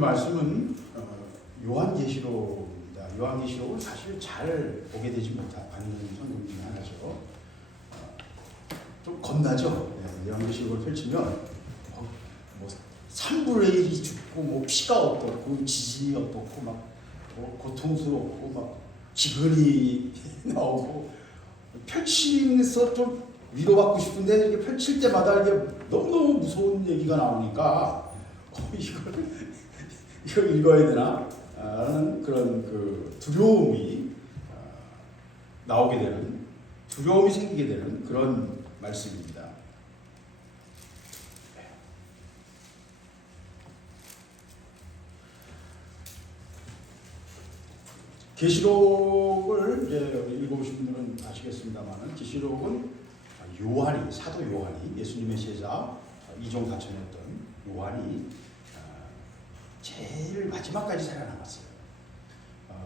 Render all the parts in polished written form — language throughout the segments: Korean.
말씀은 요한계시록입니다. 요한계시록을 사실 잘 보게 되지 않는 성경 중에 하나죠. 좀 겁나죠. 네, 요한계시록을 펼치면 뭐 3분의 1이 죽고 뭐 피가 어떻고 지진이 어떻고 막 고통스럽고 막 기근이 나오고 펼치면서 좀 위로받고 싶은데 이게 펼칠 때마다 이게 너무너무 무서운 얘기가 나오니까 이걸 읽어야 되나? 라는 그런 그 두려움이 나오게 되는, 두려움이 생기게 되는 그런 말씀입니다. 계시록을 이제 읽어보신 분들은 아시겠습니다만, 계시록은 요한이, 사도 요한이, 예수님의 제자 이종 다천이었던 요한이 제일 마지막까지 살아남았어요.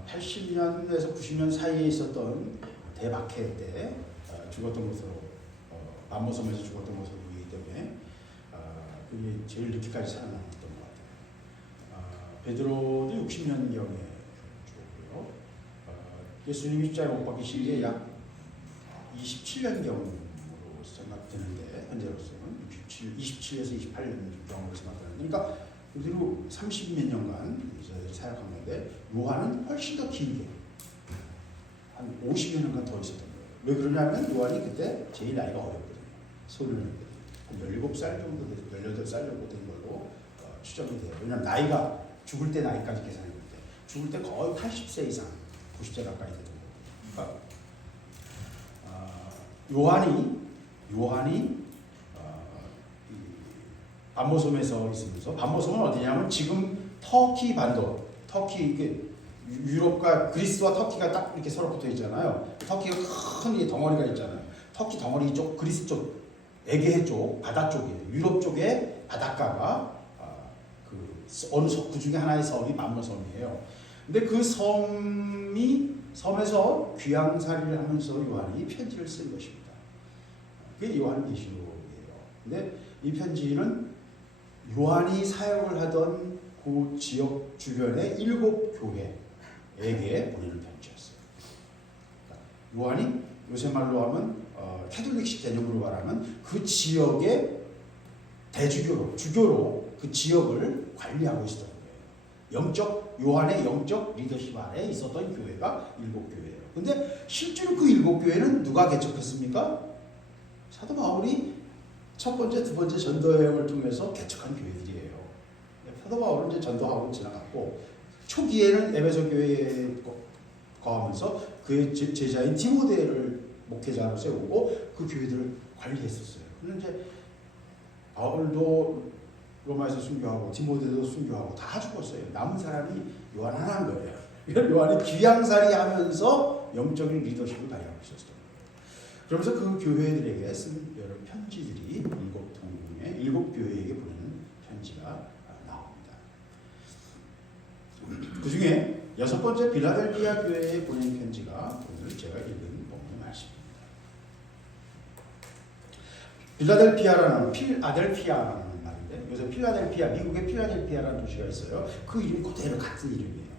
80년에서 90년 사이에 있었던 대박해 때 죽었던 것으로, 만모섬에서 죽었던 것으로 보이기 때문에 그게 제일 늦게까지 살아남았던 것 같아요. 베드로도 60년경에 죽었고요. 예수님이 십자가에 못 박히신 게 약 27년경으로 생각되는데, 현재로서는 27에서 28년경으로 생각되는데, 그러니까 그대로 30몇 년간 유대인들이 사역한 건데, 요한은 훨씬 더 길게 한 50여 년간 더 있었던 거예요. 왜 그러냐면 요한이 그때 제일 나이가 어렸거든요. 소년일 때 17살 정도 돼서 18살 정도 된 걸로 추정이 돼요. 왜냐하면 나이가 죽을 때 나이까지 계산했는데 죽을 때 거의 80세 이상, 90세 가까이 되던 거예요. 그러니까 요한이 반모섬에서 있으면서, 반모섬은 어디냐면 지금 터키 반도, 터키 유럽과 그리스와 터키가 딱 이렇게 서로 붙어 있잖아요. 터키가 큰 덩어리가 있잖아요. 터키 덩어리 쪽, 그리스 쪽, 에게해 쪽, 바다 쪽이에요. 유럽 쪽에 바닷가가 어느 그 중에 하나의 섬이 반모섬이에요. 근데 그 섬에서 귀양살이를 하면서 요한이 편지를 쓴 것입니다. 그게 요한계시록이에요. 근데 이 편지는 요한이 사역을 하던 그 지역 주변의 7교회에게 보내는 편지였어요. 요한이 요새 말로 하면 캐톨릭식 개념으로 말하면 그 지역의 주교로 그 지역을 관리하고 있었던 거예요. 요한의 영적 리더십 아래 있었던 교회가 7교회예요. 근데 실제로 그 7교회는 누가 개척했습니까? 사도 바울이 첫 번째, 두 번째 전도 여행을 통해서 개척한 교회들이에요. 사도 바울은 이제 전도하고 지나갔고, 초기에는 에베소 교회에 거하면서 그의 제자인 디모데를 목회자로 세우고 그 교회들을 관리했었어요. 그런데 이제 바울도 로마에서 순교하고 디모데도 순교하고 다 죽었어요. 남은 사람이 요한 하나인 거예요. 요한이 귀양살이 하면서 영적인 리더십을 발휘하고 있었어요. 그러면서 그 교회들에게 쓴 여러 편지들이 7교회에게 보내는 편지가 나옵니다. 그 중에 6번째 빌라델피아 교회에 보낸 편지가 오늘 제가 읽은 본문 말씀입니다. 빌라델피아라는 필아델피아라는 말인데, 요새 필라델피아, 미국의 필라델피아라는 도시가 있어요. 그 이름 그대로 같은 이름이에요.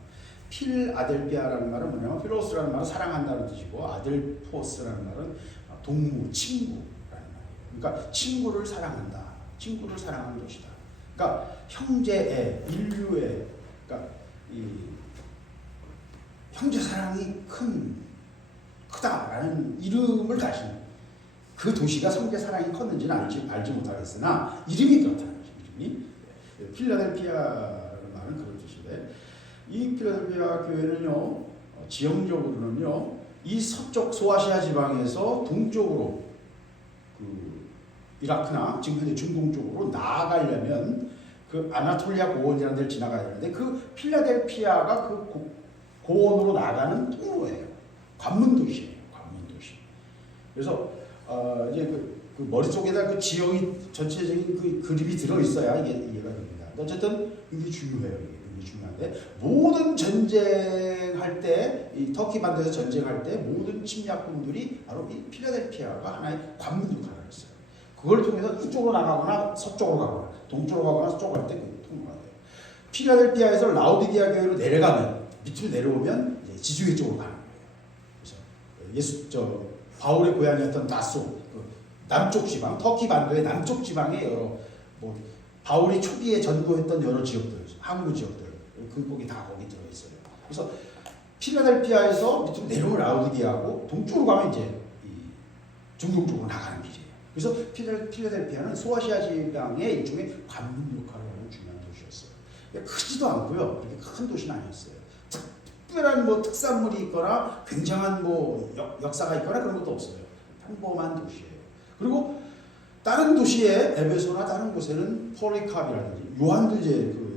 필아델피아라는 말은 뭐냐면, 필로스라는 말은 사랑한다는 뜻이고, 아델포스라는 말은 동무, 친구라는 말이에요. 그러니까 친구를 사랑한다. 친구를 사랑하는 도시다. 그러니까 형제애, 인류애, 그러니까 이 형제 사랑이 크다라는 이름을 가진 그 도시가 형제 사랑이 컸는지는 알지 못하겠으나 이름이 그렇다는 거죠. 이름이 필라델피아라는 말은 그런 뜻인데, 이 필라델피아 교회는요, 지형적으로는요, 이 서쪽 소아시아 지방에서 동쪽으로 이라크나 지금 현재 중동 쪽으로 나아가려면 그 아나톨리아 고원이라는 데를 지나가야 되는데, 그 필라델피아가 그 고원으로 나가는 통로예요. 관문도시예요. 관문도시. 그래서 이제 그 머릿속에다 그 지형이 전체적인 그 그림이 들어 있어야 이게 이해가 됩니다. 어쨌든 이게 중요해요. 이게 중요한데, 모든 전쟁할 때, 이 터키 반도에서 전쟁할 때 모든 침략군들이 바로 이 필라델피아가 하나의 관문 역할을 했어요. 그걸 통해서 이쪽으로 나가거나 서쪽으로 가거나 동쪽으로 가거나 서쪽으로 갈 때 그 통로가 돼요. 필라델피아에서 라우디게아 교회로 내려가면 밑으로 내려오면 이제 지중해 쪽으로 가는 거예요. 그래서 바울의 고향이었던 나소 그 남쪽 지방 터키 반도의 남쪽 지방에 여러 뭐 바울이 초기에 전도했던 여러 지역들 항구 지역들 거기 다 거기 들어 있어요. 그래서 필라델피아에서 밑으로 내려오면 라우디게아고 동쪽으로 가면 이제 이 중동 쪽으로 나가는 길이에요. 그래서 필라델피아는 소아시아 지방의 일종의 관문 역할을 하는 중요한 도시였어요. 크지도 않고요. 그렇게 큰 도시는 아니었어요. 특별한 뭐 특산물이 있거나 굉장한 뭐 역사가 있거나 그런 것도 없어요. 평범한 도시예요. 그리고 다른 도시에 에베소나 다른 곳에는 폴리캅이라든지 요한도 이제 그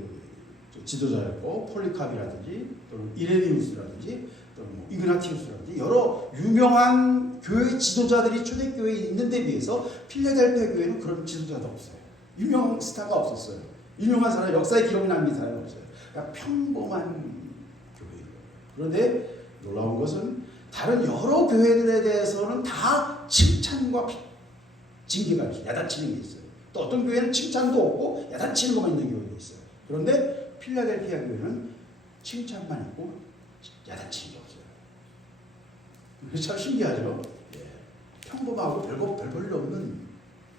지도자였고 폴리캅이라든지 또는 이레니우스라든지 또는 뭐 이그나티우스라든지 여러 유명한 교회 지도자들이 초대교회에 있는데 비해서 필라델피아 교회는 그런 지도자도 없어요. 유명 스타가 없었어요. 유명한 사람, 역사에 기록이 남긴 사람이 없어요. 그러니까 평범한 교회예요. 그런데 놀라운 것은 다른 여러 교회들에 대해서는 다 칭찬과 징계가 있어요. 야단치는 게 있어요. 또 어떤 교회는 칭찬도 없고 야단치는 것만 있는 교회도 있어요. 그런데 필라델피아 교회는 칭찬만 있고 야단치는 게 없어요. 참 신기하죠. 예. 평범하고 별볼일 없는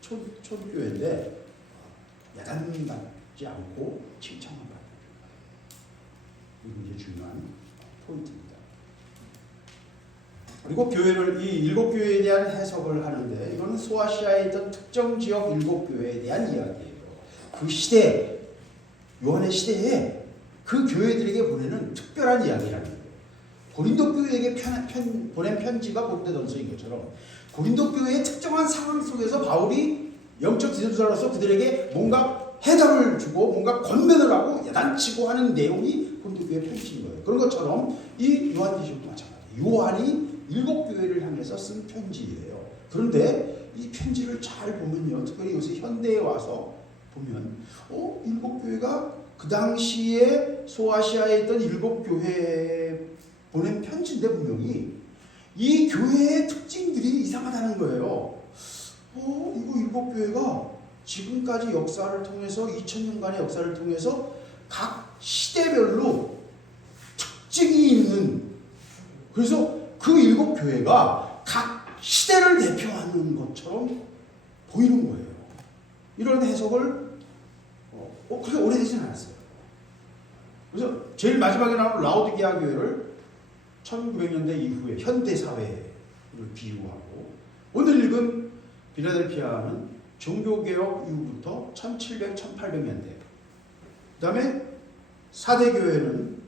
촌교회인데 야단받지 않고 칭찬만 받는 교회. 이게 이제 중요한 포인트입니다. 그리고 교회를 이 일곱 교회에 대한 해석을 하는데 이거는 소아시아에 있던 특정 지역 일곱 교회에 대한 이야기예요. 그 시대 요한의 시대에 그 교회들에게 보내는 특별한 이야기라는 거예요. 고린도 교회에게 보낸 편지가 고린도전서인 것처럼 고린도 교회의 특정한 상황 속에서 바울이 영적 지도자로서 그들에게 뭔가 해답을 주고 뭔가 권면을 하고 야단치고 하는 내용이 고린도 교회 편지인 거예요. 그런 것처럼 이 요한계시록도 마찬가지예요. 요한이 일곱 교회를 향해서 쓴 편지예요. 그런데 이 편지를 잘 보면요, 특별히 요새 현대에 와서 보면 일곱 교회가 그 당시에 소아시아에 있던 일곱 교회에 보낸 편지인데 분명히 이 교회의 특징들이 이상하다는 거예요. 이거 일곱 교회가 지금까지 역사를 통해서 2000년간의 역사를 통해서 각 시대별로 특징이 있는, 그래서 그 일곱 교회가 각 시대를 대표하는 것처럼 보이는 거예요. 이런 해석을 그렇게 오래되진 않았어요. 그래서 제일 마지막에 나오는 라우디게아 교회를 1900년대 이후에 현대 사회를 비유하고, 오늘 읽은 필라델피아는 종교개혁 이후부터 1700, 1800년대, 그 다음에 4대 교회는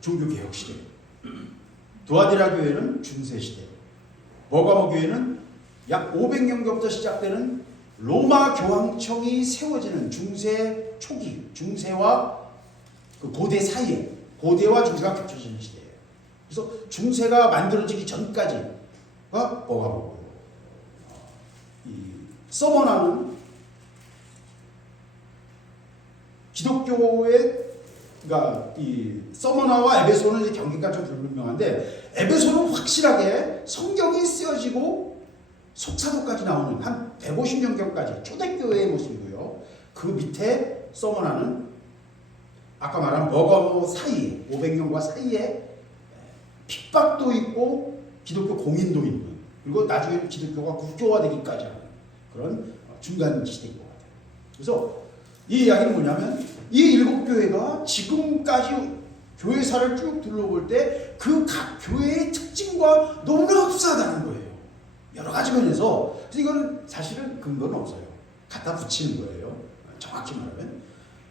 종교개혁 시대, 두아디라 교회는 중세시대, 버가모 교회는 약 500년경부터 시작되는 로마 교황청이 세워지는 중세 초기, 중세와 그 고대 사이에, 고대와 중세가 겹쳐지는 시대예요. 그래서 중세가 만들어지기 전까지가 버가모고요. 이 서머나는 기독교의, 그러니까 이 서머나와 에베소는 경계가 좀 불분명한데, 에베소는 확실하게 성경이 쓰여지고 속사도까지 나오는 한 150년경까지 초대교회의 모습이고요. 그 밑에 서머나는 아까 말한 버가모 사이에, 500년과 사이에 핍박도 있고 기독교 공인도 있는, 그리고 나중에는 기독교가 국교화되기까지 하는 그런 중간 시대인 것 같아요. 그래서 이 이야기는 뭐냐면, 이 일곱 교회가 지금까지 교회사를 쭉 둘러볼 때 그 각 교회의 특징과 너무나 흡사하다는 거예요. 여러 가지 면에서. 그래서 이거는 사실은 근거는 없어요. 갖다 붙이는 거예요. 정확히 말하면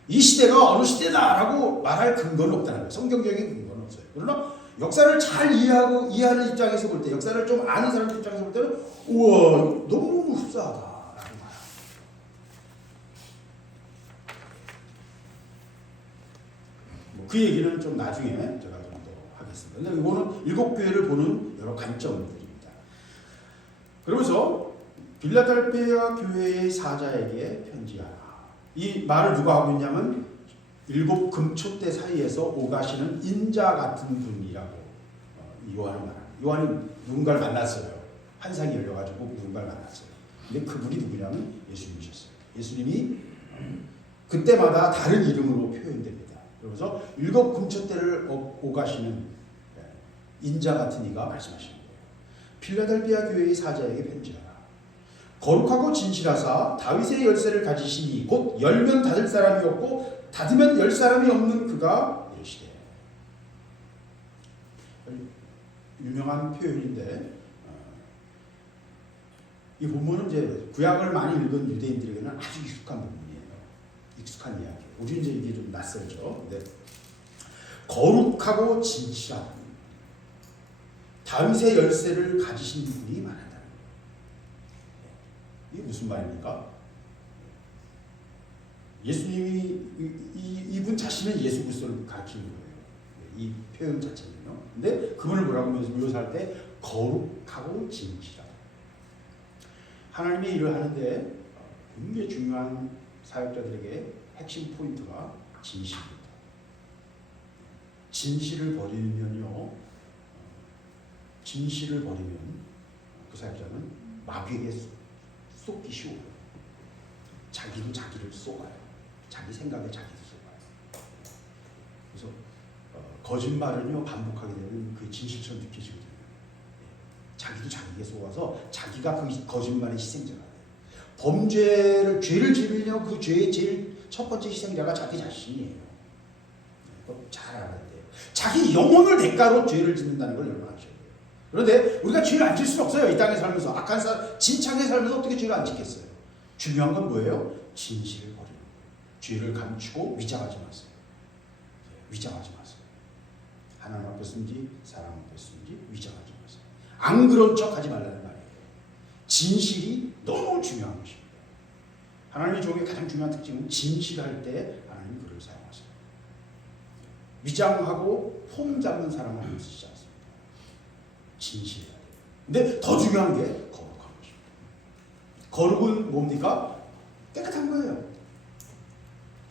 이 시대가 어느 시대다라고 말할 근거는 없다는 거예요. 성경적인 근거는 없어요. 그러나 역사를 잘 이해하는 입장에서 볼 때, 역사를 좀 아는 사람들 입장에서 볼 때는 우와, 너무 흡사하다. 그 얘기는 좀 나중에 제가 좀 더 하겠습니다. 근데 이거는 일곱 교회를 보는 여러 관점들입니다. 그러면서 필라델피아 교회의 사자에게 편지하라. 이 말을 누가 하고 있냐면 일곱 금초대 사이에서 오가시는 인자 같은 분이라고 요한을 말합니다. 요한이 누군가를 만났어요. 환상이 열려가지고 누군가를 만났어요. 근데 그분이 누구냐면 예수님이셨어요. 예수님이 그때마다 다른 이름으로 표현됩니다. 그러면서 일곱 금초대를 오가시는 인자 같은 이가 말씀하시는 거예요. 필라델피아 교회의 사자에게 편지하라. 거룩하고 진실하사 다윗의 열쇠를 가지시니 곧 열면 닫을 사람이 없고 닫으면 열 사람이 없는 그가 이르시되. 유명한 표현인데 이 본문은 이제 구약을 많이 읽은 유대인들에게는 아주 익숙한 부분이에요. 익숙한 이야기. 우리는 이제 이게 좀 낯설죠. 근데 거룩하고 진실한 다윗의 열쇠를 가지신 분이 말한다는 거예요. 이게 무슨 말입니까? 예수님이 이분 자신은 예수 그리스도를 가리키는 거예요. 이 표현 자체는요. 근데 그분을 뭐라고 묘사할 때 거룩하고 진실하다. 하나님의 일을 하는데 굉장히 중요한 사역자들에게 핵심 포인트가 진실입니다. 진실을 버리면요, 진실을 버리면 그 사역자는 마귀에게 쏟기 쉬워요. 자기도 자기를 쏘아요. 자기 생각에 자기도 쏘아요. 그래서 거짓말은요 반복하게 되면 그 진실처럼 느껴지거든요. 자기도 자기에게 쏘아서 자기가 그 거짓말의 희생자가 돼요. 범죄를 죄를 지으면 그 죄의 제일 첫 번째 희생자가 자기 자신이에요. 잘 알아야 돼요. 자기 영혼을 대가로 죄를 짓는다는 걸 여러분 아셔야 돼요. 그런데 우리가 죄를 안 질 수는 없어요. 이 땅에 살면서 악한 진창에 살면서 어떻게 죄를 안 짓겠어요? 중요한 건 뭐예요? 진실을 버리는 거예요. 죄를 감추고 위장하지 마세요. 위장하지 마세요. 하나님 앞에 쓴지 사람 앞에 쓴지 위장하지 마세요. 안 그런 척 하지 말라는 말이에요. 진실이 너무 중요한 것입니다. 하나님의 종의 가장 중요한 특징은 진실할 때 하나님이 그를 사용하세요. 위장하고 폼 잡는 사람은 쓰지 않습니다. 진실해야 돼요. 근데 더 중요한 게 거룩한 것입니다. 거룩은 뭡니까? 깨끗한 거예요.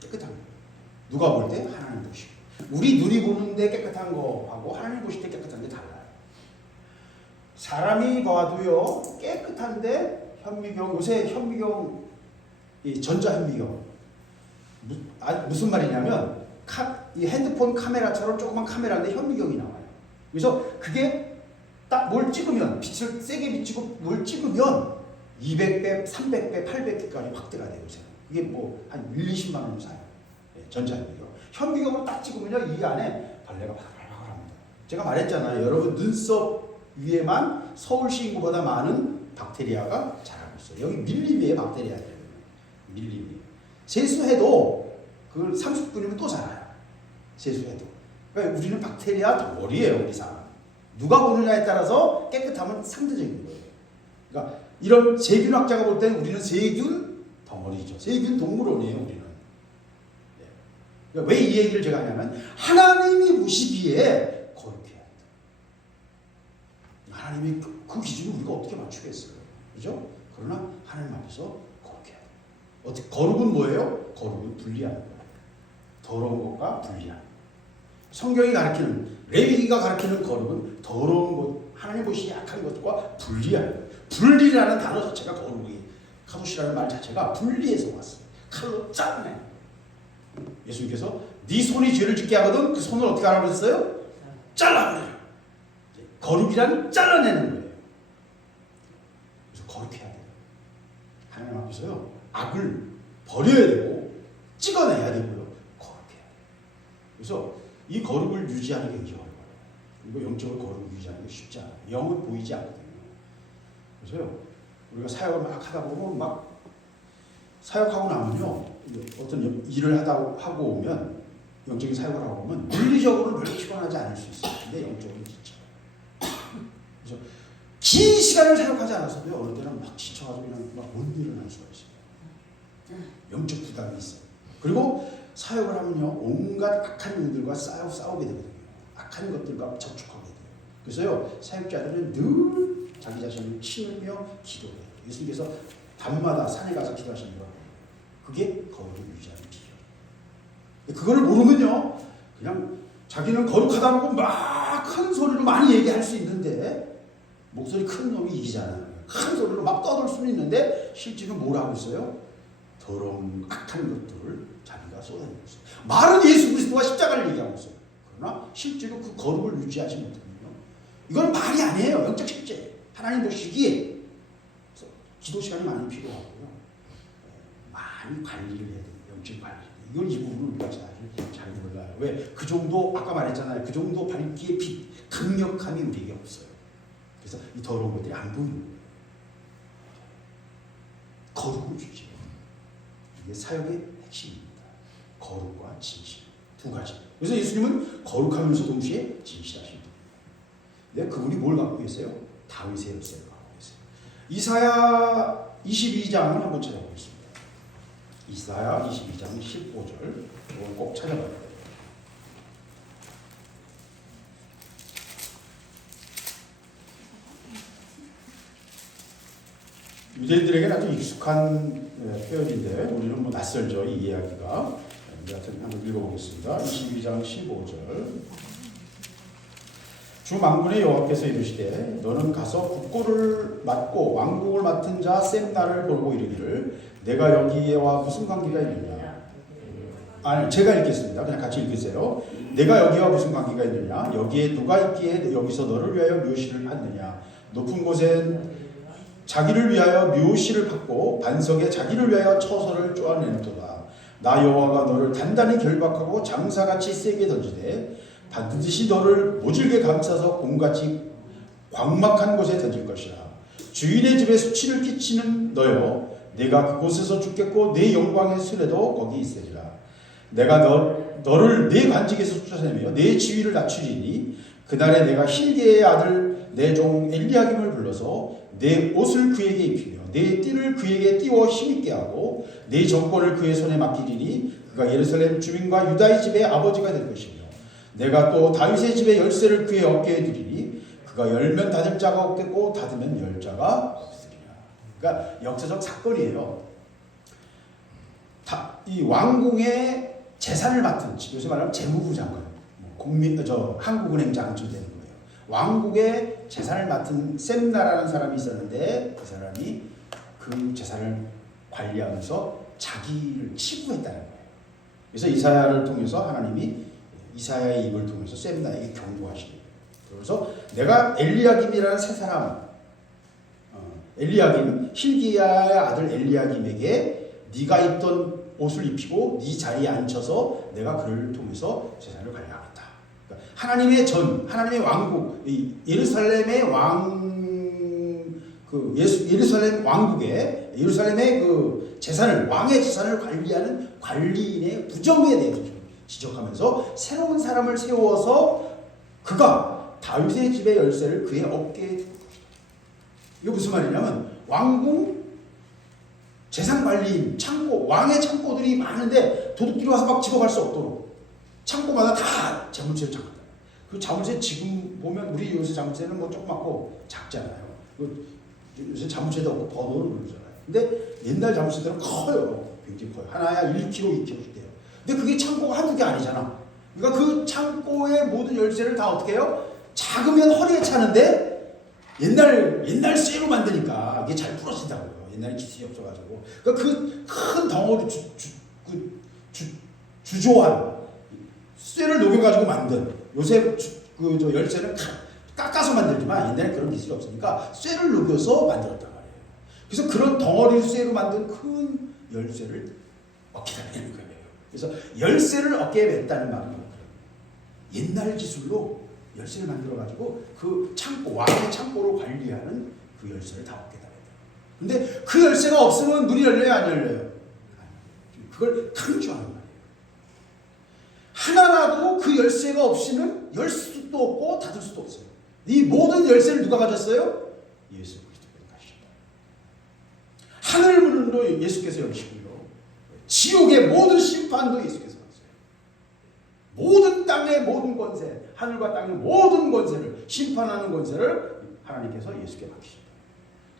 깨끗한 거예요. 누가 볼 때? 하나님 보시고. 우리 눈이 보는데 깨끗한 거하고 하나님 보실 때 깨끗한 게 달라요. 사람이 봐도요 깨끗한데 현미경, 요새 현미경, 이 전자현미경 무슨 말이냐면 이 핸드폰 카메라처럼 조그만 카메라인데 현미경이 나와요. 그래서 그게 딱 뭘 찍으면 빛을 세게 비치고 뭘 찍으면 200배, 300배, 800배까지 확대가 돼요. 요새 그게 뭐 한 1, 20만 원 사요. 전자현미경. 현미경으로 딱 찍으면요 이 안에 벌레가 바글바글합니다. 제가 말했잖아요. 여러분 눈썹 위에만 서울시 인구보다 많은 박테리아가 자라고 있어요. 여기 밀리미의 박테리아예요. 밀리미. 세수해도 그 30분이면 또 자라요. 세수해도. 그러니까 우리는 박테리아 덩어리예요. 우리 사람. 누가 보느냐에 따라서 깨끗하면 상대적인 거예요. 그러니까 이런 세균학자가 볼 때는 우리는 세균 덩어리죠. 세균 동물원이에요. 우리는. 그러니까 왜 이 얘기를 제가 하냐면 하나님이 보시기에 거룩해야 합니다. 하나님이 그 기준을 우리가 어떻게 맞추겠어요? 그죠? 그러나 하나님 앞에서 거룩해야 돼요. 어떻게, 거룩은 뭐예요? 거룩은 분리하는 거예요. 더러운 것과 분리하는 거예요. 성경이 가르치는, 레위기가 가르치는 거룩은 더러운 것, 하나님 보시기에 약한 것과 분리하는 거예요. 분리라는 단어 자체가 거룩이, 카도시라는 말 자체가 분리해서 왔어요. 칼로 잘라내. 예수님께서 네 손이 죄를 짓게 하거든 그 손을 어떻게 하라고 했어요? 잘라버려요. 거룩이란 잘라내는 거예요. 그래서 거룩해야 돼요. 하나님 앞에서요 악을 버려야 되고 찍어내야 되고요 거룩해야 돼요. 그래서 이 거룩을 유지하는 게 굉장히 어려워요. 그리고 영적으로 거룩을 유지하는 게 쉽지 않아요. 영은 보이지 않거든요. 그래서요 우리가 사역을 막 하다 보면 막 사역하고 나면요 어떤 일을 하고 오면 영적인 사역을 하고 오면 물리적으로는 별로 피곤하지 않을 수 있어요. 근데 영적으로는 지쳐요. 그래서 긴 시간을 사역하지 않았어도 어느 때는 막 지쳐가지고 그냥 막 못 일어날 수가 있어요. 영적 부담이 있어요. 그리고 사역을 하면요 온갖 악한 영들과 싸우게 되거든요. 악한 것들과 접촉하게 돼요. 그래서요 사역자들은 늘 자기 자신을 치밀며 기도해요. 예수님께서 밤마다 산에 가서 기도하시는 거예요. 그게 거룩을 유지하는 비결. 그걸 모르면요 그냥 자기는 거룩하다고 막 큰 소리로 많이 얘기할 수 있는데 목소리 큰 놈이 이기잖아요. 큰 소리로 막 떠들 수는 있는데 실제로 뭘 하고 있어요? 더러운 악한 것들을 자기가 쏟아내고 있어요. 말은 예수 그리스도와 십자가를 얘기하고 있어요. 그러나 실제로 그 거룩을 유지하지 못하면요, 이건 말이 아니에요. 영적 실제. 하나님 보시기에. 그래서 기도 시간이 많이 필요하고요. 많이 관리를 해야 돼요. 영적 관리. 이걸 이 부분을 우리가 잘 몰라요. 왜? 그 정도 아까 말했잖아요. 그 정도 밝기의 빛, 강력함이 우리에게 없어요. 그래서 이 더러운 것들이 안 보이는 거예요. 거룩을 주지. 이게 사역의 핵심입니다. 거룩과 진실 두 가지. 그래서 예수님은 거룩하면서 동시에 진실하신 분. 근데 그분이 뭘 갖고 계세요? 다윗의 열쇠를 갖고 계세요. 이사야 22장을 한번 찾아보겠습니다. 이사야 22장 15절 이걸 꼭 찾아봐야 돼요. 유대인들에게는 아주 익숙한 표현인데 우리는 뭐 낯설죠, 이 이야기가. 여하튼 한번 읽어보겠습니다. 22장 15절. 주 만군의 여호와께서 이르시되 너는 가서 국고를 맡고 왕국을 맡은 자 셈나를 보고 이르기를 내가 여기에와 무슨 관계가 있느냐. 아니, 제가 읽겠습니다. 그냥 같이 읽으세요. 내가 여기와 무슨 관계가 있느냐. 여기에 누가 있기에 여기서 너를 위하여 묘시를 받느냐. 높은 곳엔 자기를 위하여 묘시를 받고 반석에 자기를 위하여 처소를 쪼아내는도다. 나 여호와가 너를 단단히 결박하고 장사같이 세게 던지되 반드시 너를 모질게 감싸서 곰같이 광막한 곳에 던질 것이라. 주인의 집에 수치를 끼치는 너여, 내가 그곳에서 죽겠고 내 영광의 수레도 거기 있으리라. 내가 너를 내 관직에서 쫓아내며 내 지위를 낮추리니 그날에 내가 힐게의 아들 내 종 엘리야김을 불러서 내 옷을 그에게 입히며 내 띠를 그에게 띄워 힘있게 하고 내 정권을 그의 손에 맡기리니 그가 예루살렘 주민과 유다의 집의 아버지가 될 것이며 내가 또 다윗의 집의 열쇠를 그의 어깨에 두리니 그가 열면 닫을 자가 없겠고 닫으면 열 자가 없으리라. 그러니까 역사적 사건이에요. 이 왕궁의 재산을 맡은, 요새 말하면 재무부 장관, 한국은행 장처 되는 거예요. 왕국의 재산을 맡은 셈나라는 사람이 있었는데 그 사람이 그 재산을 관리하면서 자기를 치부했다는 거예요. 그래서 이사야를 통해서 하나님이 이사야의 입을 통해서 셈나에게 경고하시는 거예요. 그래서 내가 엘리야김이라는 세 사람, 엘리야김, 힐기야의 아들 엘리야김에게 네가 입던 옷을 입히고 네 자리에 앉혀서 내가 그를 통해서 재산을 관리하겠다. 그러니까 하나님의 하나님의 왕국, 예루살렘의 예루살렘 왕국의 예루살렘의 그 재산을, 왕의 재산을 관리하는 관리인의 부정에 대해서 지적하면서 새로운 사람을 세워서 그가 다윗의 집의 열쇠를 그의 어깨에 두고 있다. 이게 무슨 말이냐면 왕궁 재산 관리인 창고, 왕의 창고들이 많은데 도둑들이 와서 막 집어갈 수 없도록 창고마다 다 자물쇠를 잠갔다. 그 자물쇠 지금 보면 우리 요새 자물쇠는 뭐 조그맣고 작잖아요. 요새 자물쇠도 없고 번호를 누르잖아요. 근데 옛날 자물쇠들은 커요. 굉장히 커요. 하나야 1kg, 2kg씩 돼요. 근데 그게 창고가 한두 개 아니잖아. 그러니까 그 창고의 모든 열쇠를 다 어떻게 해요? 작으면 허리에 차는데 옛날 쇠로 만드니까 이게 잘 부러진다고요. 옛날에 기술이 없어가지고. 그러니까 그 큰 덩어리 주조한 쇠를 녹여가지고 만든, 요새 저 열쇠는 깎아서 만들지만 옛날에 그런 기술이 없으니까 쇠를 녹여서 만들었단 말이에요. 그래서 그런 덩어리 쇠로 만든 큰 열쇠를 어깨에 매는 거예요. 그래서 열쇠를 어깨에 맸다는 말은 옛날 기술로 열쇠를 만들어가지고 그 창고, 왕의 창고를 관리하는 그 열쇠를 다 어깨에다 맸다. 근데 그 열쇠가 없으면 문이 열려요, 안 열려요? 그걸 강조하는 거예요. 하나라도 그 열쇠가 없이는 열 수도 없고 닫을 수도 없어요. 이 모든 열쇠를 누가 가졌어요? 예수 그리스도께서 가지셨다. 하늘 문도 예수께서 여시고요. 지옥의 모든 심판도 예수께서 가졌어요. 모든 땅의 모든 권세, 하늘과 땅의 모든 권세를, 심판하는 권세를 하나님께서 예수께 맡기셨다.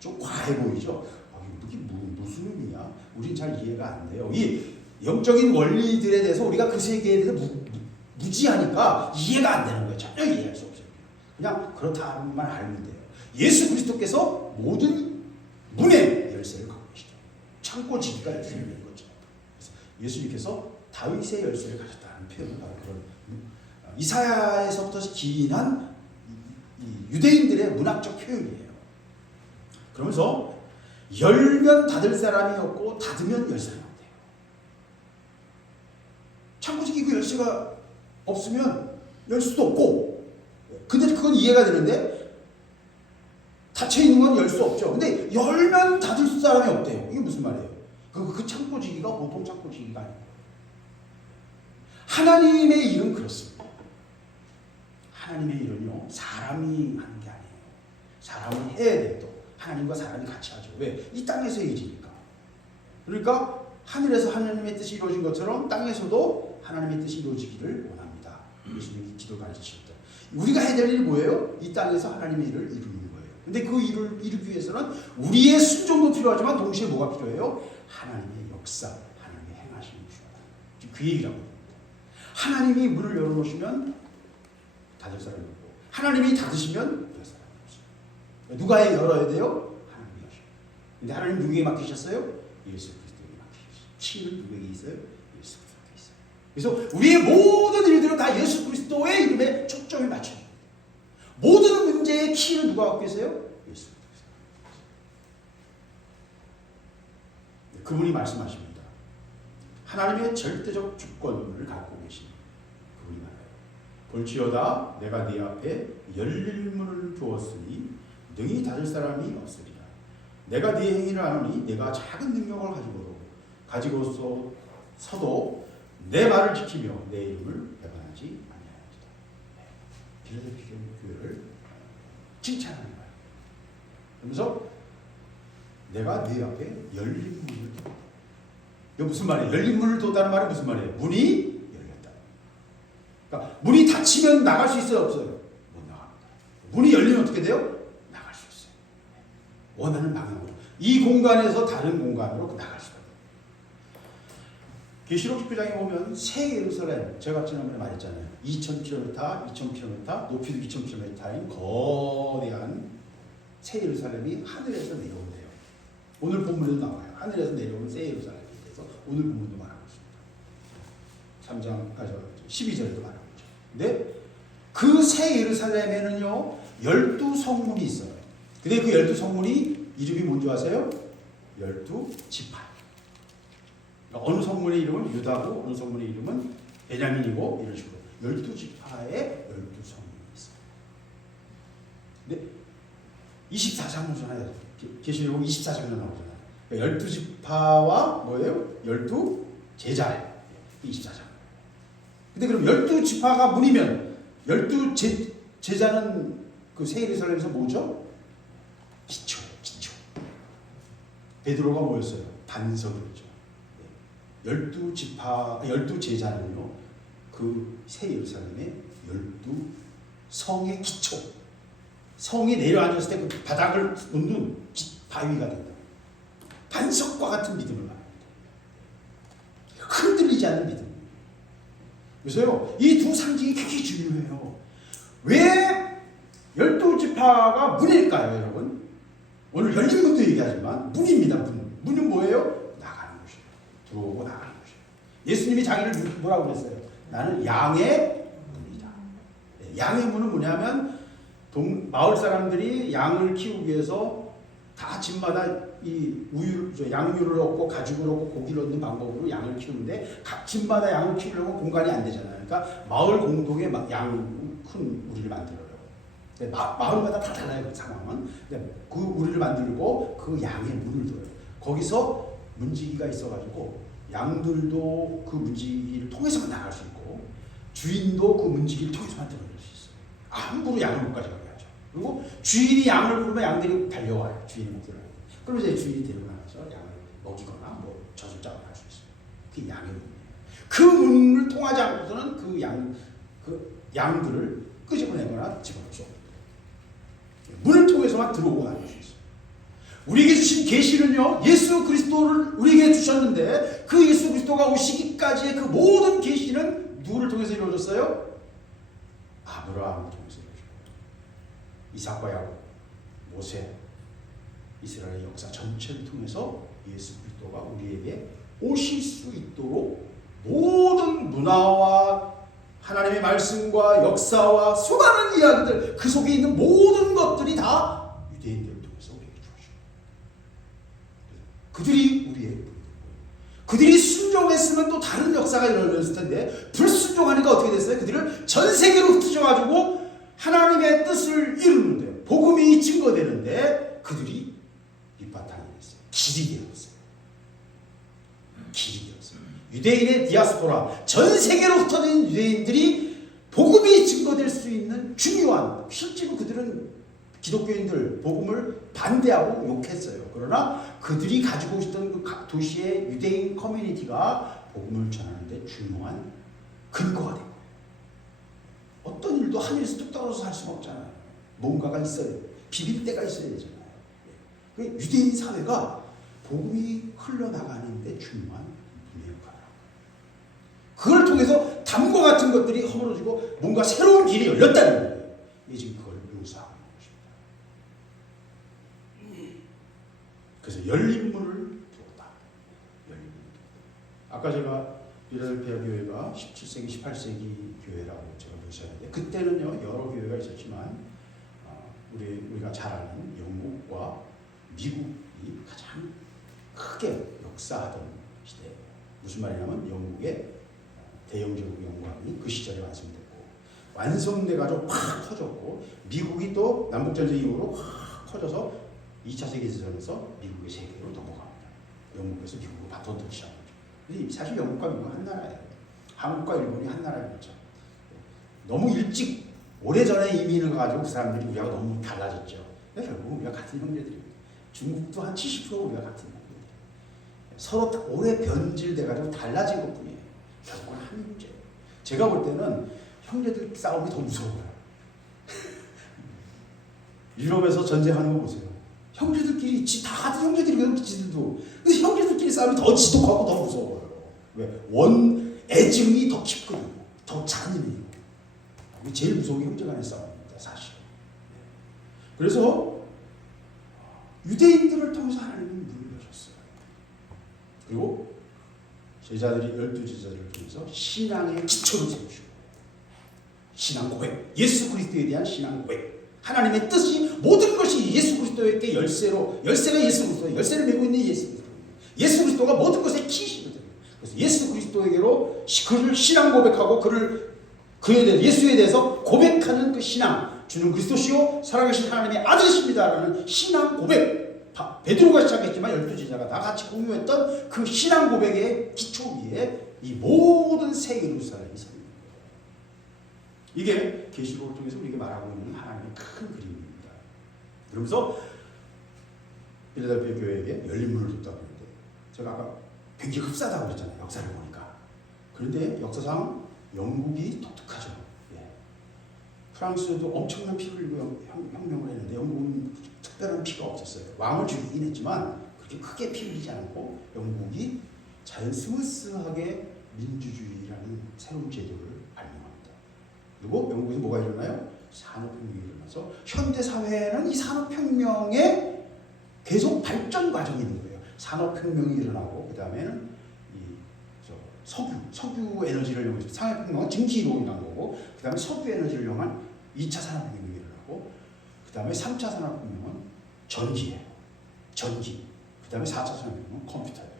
좀 과해 보이죠? 이게 무슨 의미냐? 우린 잘 이해가 안 돼요. 이 영적인 원리들에 대해서 우리가 그 세계에 대해서 무지하니까 이해가 안 되는 거예요. 전혀 이해할 수 없어요. 그냥 그렇다만 알면 돼요. 예수 그리스도께서 모든 문의 열쇠를 갖고 계시죠. 창고 지기가 열쇠를 내는 거죠. 그래서 예수님께서 다윗의 열쇠를 가졌다는 표현은 바로 그런 이사야에서부터 기인한 유대인들의 문학적 표현이에요. 그러면서 열면 닫을 사람이 없고 닫으면 열 사람이 없대요. 창고지기 그 열쇠가 없으면 열 수도 없고, 근데 그건 이해가 되는데 닫혀있는 건 열 수 없죠. 근데 열면 닫을 사람이 없대요. 이게 무슨 말이에요? 그 창고지기가 보통 창고지기가 아니에요. 하나님의 일은 그렇습니다. 하나님의 일은요, 사람이 하는 게 아니에요. 사람이 해야 돼도 하나님과 사람이 같이 하죠. 왜? 이 땅에서의 일이니까. 그러니까 하늘에서 하나님의 뜻이 이루어진 것처럼 땅에서도 하나님의 뜻이 이루어지기를 원합니다. 예수님이 기도 가르치셨다. 우리가 해야 될 일이 뭐예요? 이 땅에서 하나님의 일을 이루는 거예요. 근데 그 일을 이루기 위해서는 우리의 순종도 필요하지만 동시에 뭐가 필요해요? 하나님의 역사, 하나님의 행하심이 필요하다. 그 얘기라고 합니다. 하나님이 문을 열어놓으시면 닫을 사람이 없고, 하나님이 닫으시면 열 사람이 없어요. 누가 열어야 돼요? 하나님이 하셔요. 근데 하나님 누구에게 맡기셨어요? 예수 그리스도에게 맡기셨어요. 힘은 누구에게 있어요? 예수 그리스도에게 있어요. 그래서 우리의 모든 일들은 다 예수 그리스도의 이름에 초점이 맞춰요. 모든 문제의 키를 누가 갖고 계세요? 예수 그리스도. 그분이 말씀하십니다. 하나님의 절대적 주권을 갖고 계신 그분이 말해요. 볼지어다 내가 네 앞에 열릴 문을 두었으니 능히 닫을 사람이 없으리라. 내가 네 행위를 아노니 내가 작은 능력을 가지고서 서도 내 말을 지키며 내 이름을 배반하지 아니하였다. 빌라델피아 교회를 칭찬하는 거예요. 그러면서 내가 네 앞에 열린 문을 뒀다. 이거 무슨 말이에요? 열린 문을 뒀다는 말이 무슨 말이에요? 문이 열렸다. 그러니까 문이 닫히면 나갈 수 있어요? 없어요? 못 나갑니다. 문이 열리면 어떻게 돼요? 나갈 수 있어요. 원하는 방향으로. 이 공간에서 다른 공간으로 나갈 수가 있어요. 계시록 19장에 보면 새 예루살렘, 제가 지난번에 말했잖아요. 2000km, 높이도 2000km인 거대한 새 예루살렘이 하늘에서 내려온대요. 오늘 본문에도 나와요. 하늘에서 내려오는 새 예루살렘에 대해서 오늘 본문도 말하고 있습니다. 12절에도 말하고 있죠. 근데 그 새 예루살렘에는요 12성문이 있어요. 근데 그 12성문이 이름이 뭔지 아세요? 12지파. 어느 성문의 이름은 유다고 어느 성문의 이름은 베냐민이고 이런 식으로 12지파에 12성문이 있어요. 근데 24장 보잖아요. 계시록 24장에 나오잖아요. 12지파와 뭐예요? 12제자예요. 24장. 근데 그럼 12지파가 문이면 12제자는 그 새 예루살렘에서 뭐죠? 기초예요. 기초. 베드로가 뭐였어요? 반석이었죠. 12지파, 12제자는요 그 새 예루살렘의 12성의 기초. 성이 내려앉았을 때 그 바닥을 놓는 바위가 된다. 반석과 같은 믿음을 말합니다. 흔들리지 않는 믿음. 그래서요, 이 두 상징이 굉장히 중요해요. 왜 12지파가 문일까요, 여러분? 오늘 열린 문도 얘기하지만 문입니다, 문. 문은 뭐예요? 나가는 곳이에요. 들어오고 나가는 곳이에요. 예수님이 자기를 뭐라고 그랬어요? 나는 양의 문이다. 양의 문은 뭐냐면 마을 사람들이 양을 키우기 위해서 다 집마다 이 양유를 얻고 가죽을 얻고 고기를 얻는 방법으로 양을 키우는데 각 집마다 양을 키우려면 공간이 안 되잖아요. 그러니까 마을 공동에 큰 우리를 만들어요. 마을마다 다 달라요, 그 상황은. 그 우리를 만들고 그 양의 문을 둬요. 거기서 문지기가 있어가지고 양들도 그 문지기를 통해서만 나갈 수 있고 주인도 그 문지기를 통해서만 들어갈 수 있어요. 함부로 양을 못 가져가게 하죠. 그리고 주인이 양을 부르면 양들이 달려와요. 주인이 목소리를. 그럼 이제 주인이 데려가서 양을 먹이거나 뭐 저술장을 할 수 있어요. 그게 양의 문이에요. 그 문을 통하지 않고서는 그 양들을 끄집어내거나 집어넣죠. 문을 통해서만 들어오고 나갈 수 있어요. 우리에게 주신 계시는요, 예수 그리스도를 우리에게 주셨는데 그 예수 그리스도가 오시기까지의 그 모든 계시는 누구를 통해서 이루어졌어요? 아브라함을 통해서 이루어졌어요. 이삭과 야곱, 모세, 이스라엘의 역사 전체를 통해서 예수 그리스도가 우리에게 오실 수 있도록 모든 문화와 하나님의 말씀과 역사와 수많은 이야기들, 그 속에 있는 모든 것들이 다 유대인들을 통해서 우리에게 주어져요. 그들이 우리의, 그들이 순종했으면 또 다른 역사가 일어났을 텐데 불순종하니까 어떻게 됐어요? 그들을 전 세계로 흩어져가지고 하나님의 뜻을 이루는데, 복음이 증거되는데 그들이 밑바탕이 됐어요. 길이 되었어요. 길이 되었어요. 유대인의 디아스포라, 전 세계로 흩어진 유대인들이 복음이 증거될 수 있는 중요한, 실제로 그들은 기독교인들 복음을 반대하고 욕했어요. 그러나 그들이 가지고 있던 그 각 도시의 유대인 커뮤니티가 복음을 전하는데 중요한 근거가 된 거예요. 어떤 일도 하늘에서 뚝 떨어져서 할 수는 없잖아요. 뭔가가 있어요. 비빌 때가 있어야 되잖아요. 유대인 사회가 복음이 흘러나가는데 중요한 역할을 하고, 그걸 통해서 담과 같은 것들이 허물어지고 뭔가 새로운 길이 열렸다는 거예요. 이게 지금 그걸 묘사하고 있는 것입니다. 그래서 열린 문을 두었다. 열린 문. 아까 제가 필라델피아 교회가 17세기, 18세기 교회라고 제가 묘사했는데, 그때는요 여러 교회가 있었지만 우리가 잘 아는 영국과 미국이 가장 크게 역사하던 시대예요. 무슨 말이냐면 영국의 대영제국 영광이 그 시절에 완성됐고, 완성돼가지고 확 커졌고, 미국이 또 남북전쟁 이후로 확 커져서 2차 세계대전에서 미국의 세계로 넘어갑니다. 영국에서 미국으로 바톤 터치하는 거죠. 사실 영국과 미국은 한 나라예요. 한국과 일본이 한 나라였죠. 너무 일찍 오래전에 이민을 가지고 그 사람들이 우리하고 너무 달라졌죠. 결국 우리가 같은 형제들입니다. 중국도 한 70% 우리가 같은 형제들이에요. 서로 오래 변질돼가지고 달라진 것뿐이에요. 결국은 한 형제예요. 제가 볼 때는 형제들 싸움이 더 무서워요. 유럽에서 전쟁하는 거 보세요. 형제들끼리 다 같은 형제들이거든요. 지들도. 근데 형제들끼리 싸움이 더 지독하고 더 무서워요. 왜? 애증이 더 깊거든요. 더 잔인해요. 제일 무서운 게 형제 간의 싸움입니다. 사실. 그래서 유대인들을 통해서 하나님은 문을 여셨어요. 그리고 제자들이 12제자들을 통해서 신앙의 기초를 세우시고, 신앙 고백, 예수 그리스도에 대한 신앙 고백, 하나님의 뜻이, 모든 것이 예수 그리스도에게 열쇠가 예수 그리스도, 열쇠를 메고 있는 예수 그리스도, 예수 그리스도가 모든 것의 키시거든요. 그래서 예수 그리스도에게로 그를 신앙 고백하고 그에 대해 예수에 대해서 고백하는 그 신앙, 주는 그리스도시요 살아계신 하나님의 아들이십니다라는 신앙 고백, 베드로가 시작했지만 12제자가 다 같이 공유했던 그 신앙 고백의 기초 위에 이 모든 새 예루살렘이 서 있는 거예요. 이게 계시록을 통해서 우리에게 말하고 있는 하나님의 큰 그림입니다. 그러면서 필라델피아 교회에게 열린 문을 뒀다고 했는데, 제가 아까 굉장히 흡사하다고 그랬잖아요. 역사를 보니까. 그런데 역사상 영국이 독특하죠. 예. 프랑스도 엄청난 피를 흘리고 혁명을 했는데 영국은 특별한 피가 없었어요. 왕을 죽이긴 했지만 그렇게 크게 피 흘리지 않고 영국이 자연 스무스하게 민주주의라는 새로운 제도를 발명합니다. 그리고 영국에서 뭐가 일어나요? 산업혁명이 일어나서 현대사회는 이 산업혁명의 계속 발전 과정이 있는 거예요. 산업혁명이 일어나고 그 다음에는 석유 에너지를 이용해서 산업혁명은 증기로 일어난 거고, 그 다음에 석유 에너지를 이용한 2차 산업혁명이 일어나고, 그 다음에 3차 산업혁명은 전기예요. 전기. 그 다음에 4차 산업혁명은 컴퓨터예요.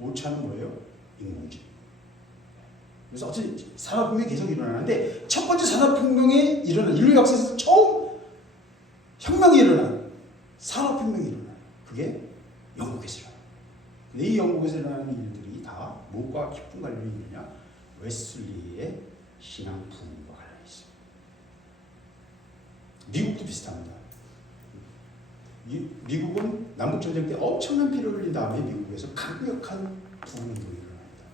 5차는 뭐예요? 인공지능. 그래서 어쨌든 산업혁명이 계속 일어나는데, 첫 번째 산업혁명이 일어난, 인류 역사에서 처음 혁명이 일어난, 산업혁명이 일어나요. 그게 영국에서 일어나요. 근데 이 영국에서 일어나는 일들이 다 뭐가 깊은 관련이 있느냐? 웨슬리의 신앙 부흥과 관련이 있습니다. 미국도 비슷합니다. 미국은 남북전쟁 때 엄청난 피를 흘린 다음에 미국에서 강력한 부흥운동이 일어납니다.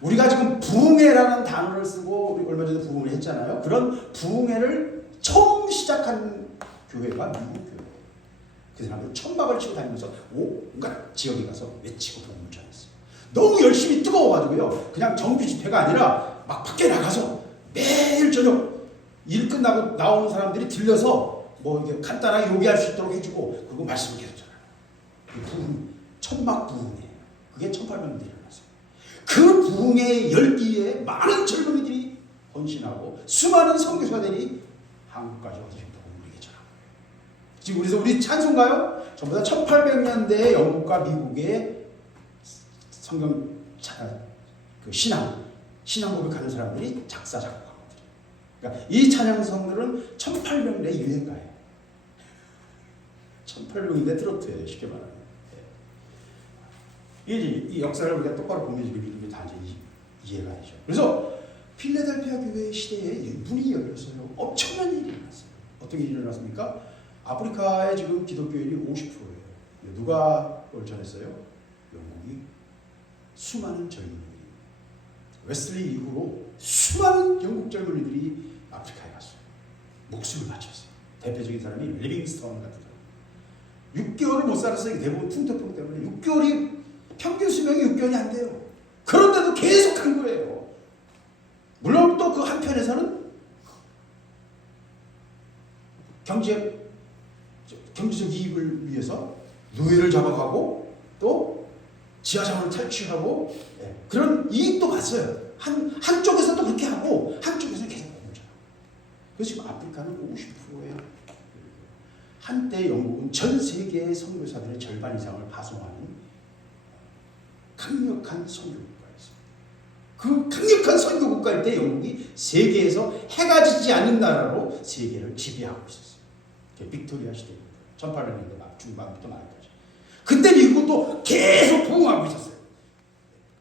우리가 지금 부흥회라는 단어를 쓰고 우리 얼마 전에 부흥을 했잖아요. 그런 부흥회를 처음 시작한 교회가 미국 교회예요. 그 사람들 천막을 치고 다니면서 온갖 지역에 가서 외치고 복음을 전했어요. 너무 열심히 뜨거워가지고요. 그냥 정규 집회가 아니라 막 밖에 나가서 매일 저녁 일 끝나고 나오는 사람들이 들려서 뭐 이게 간단하게 요기할 수 있도록 해주고, 그리고 말씀을 계속 전하는. 그 부흥, 천막 부흥이에요. 그게 1800년대에 일어났어요. 그 부흥의 열기에 많은 젊은이들이 헌신하고 수많은 선교사들이 한국까지 와서 지금 우리에게 전하고 지금 그래서 우리 찬송가요 전부 다 1800년대에 영국과 미국의 성경 그 신앙 고백하는 사람들이 작사 작곡하거든요. 그러니까 이 찬양성들은 1800년대 유행가예요. 1800년대 트로트예요. 쉽게 말하면. 이게 이 역사를 우리가 똑바로 보면 이게 다 이해가 되죠. 그래서 필라델피아 교회 시대에 문이 열렸어요. 엄청난 일이 일어났어요. 어떻게 일이 일어났습니까? 아프리카의 지금 기독교인이 50%예요. 누가 그걸 전했어요? 영국이 수많은 젊은이들이 웨슬리 이후로 수많은 영국 젊은이들이 아프리카에 갔어요. 목숨을 바쳤어요. 대표적인 사람이 리빙스턴 같은 사람. 6개월을 못 살았어요. 대부분 풍토병 때문에 6개월이 평균 수명이 6개월이 안 돼요. 그런데도 계속 한 거예요. 물론 또 그 한편에서는 경제적 이익을 위해서 노예를 잡아가고 또 지하자원을 탈취하고 그런 이익도 봤어요. 한쪽에서도 그렇게 하고 한쪽에서는 계속 공부잖아. 그래서 지금 아프리카는 50%예요. 한때 영국은 전 세계의 선교사들의 절반 이상을 파송하는 강력한 선교국가였습니다. 그 강력한 선교국가일 때 영국이 세계에서 해가 지지 않는 나라로 세계를 지배하고 있었어요. 빅토리아 시대입니다. 1800년대 중반부터 말까지. 그때 미국은 또 계속 부흥하고 있었어요.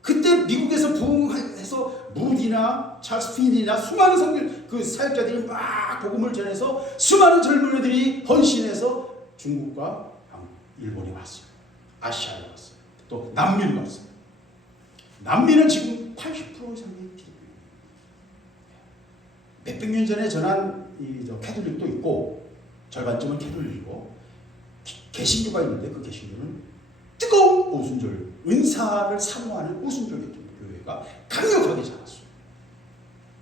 그때 미국에서 부흥해서 무디나 찰스 핀이나 수많은 그 사역자들이 막 복음을 전해서 수많은 젊은이들이 헌신해서 중국과 일본에 왔어요. 아시아에 왔어요. 또 남미로 왔어요. 남미는 지금 80% 이상의 기독교예요. 몇백 년 전에 전한 캐톨릭도 있고 절반쯤은 캐톨릭이고 개신교가 있는데 그 개신교는 뜨거운 오순절, 은사를 사모하는 오순절 교회가 강력하게 자랐어요.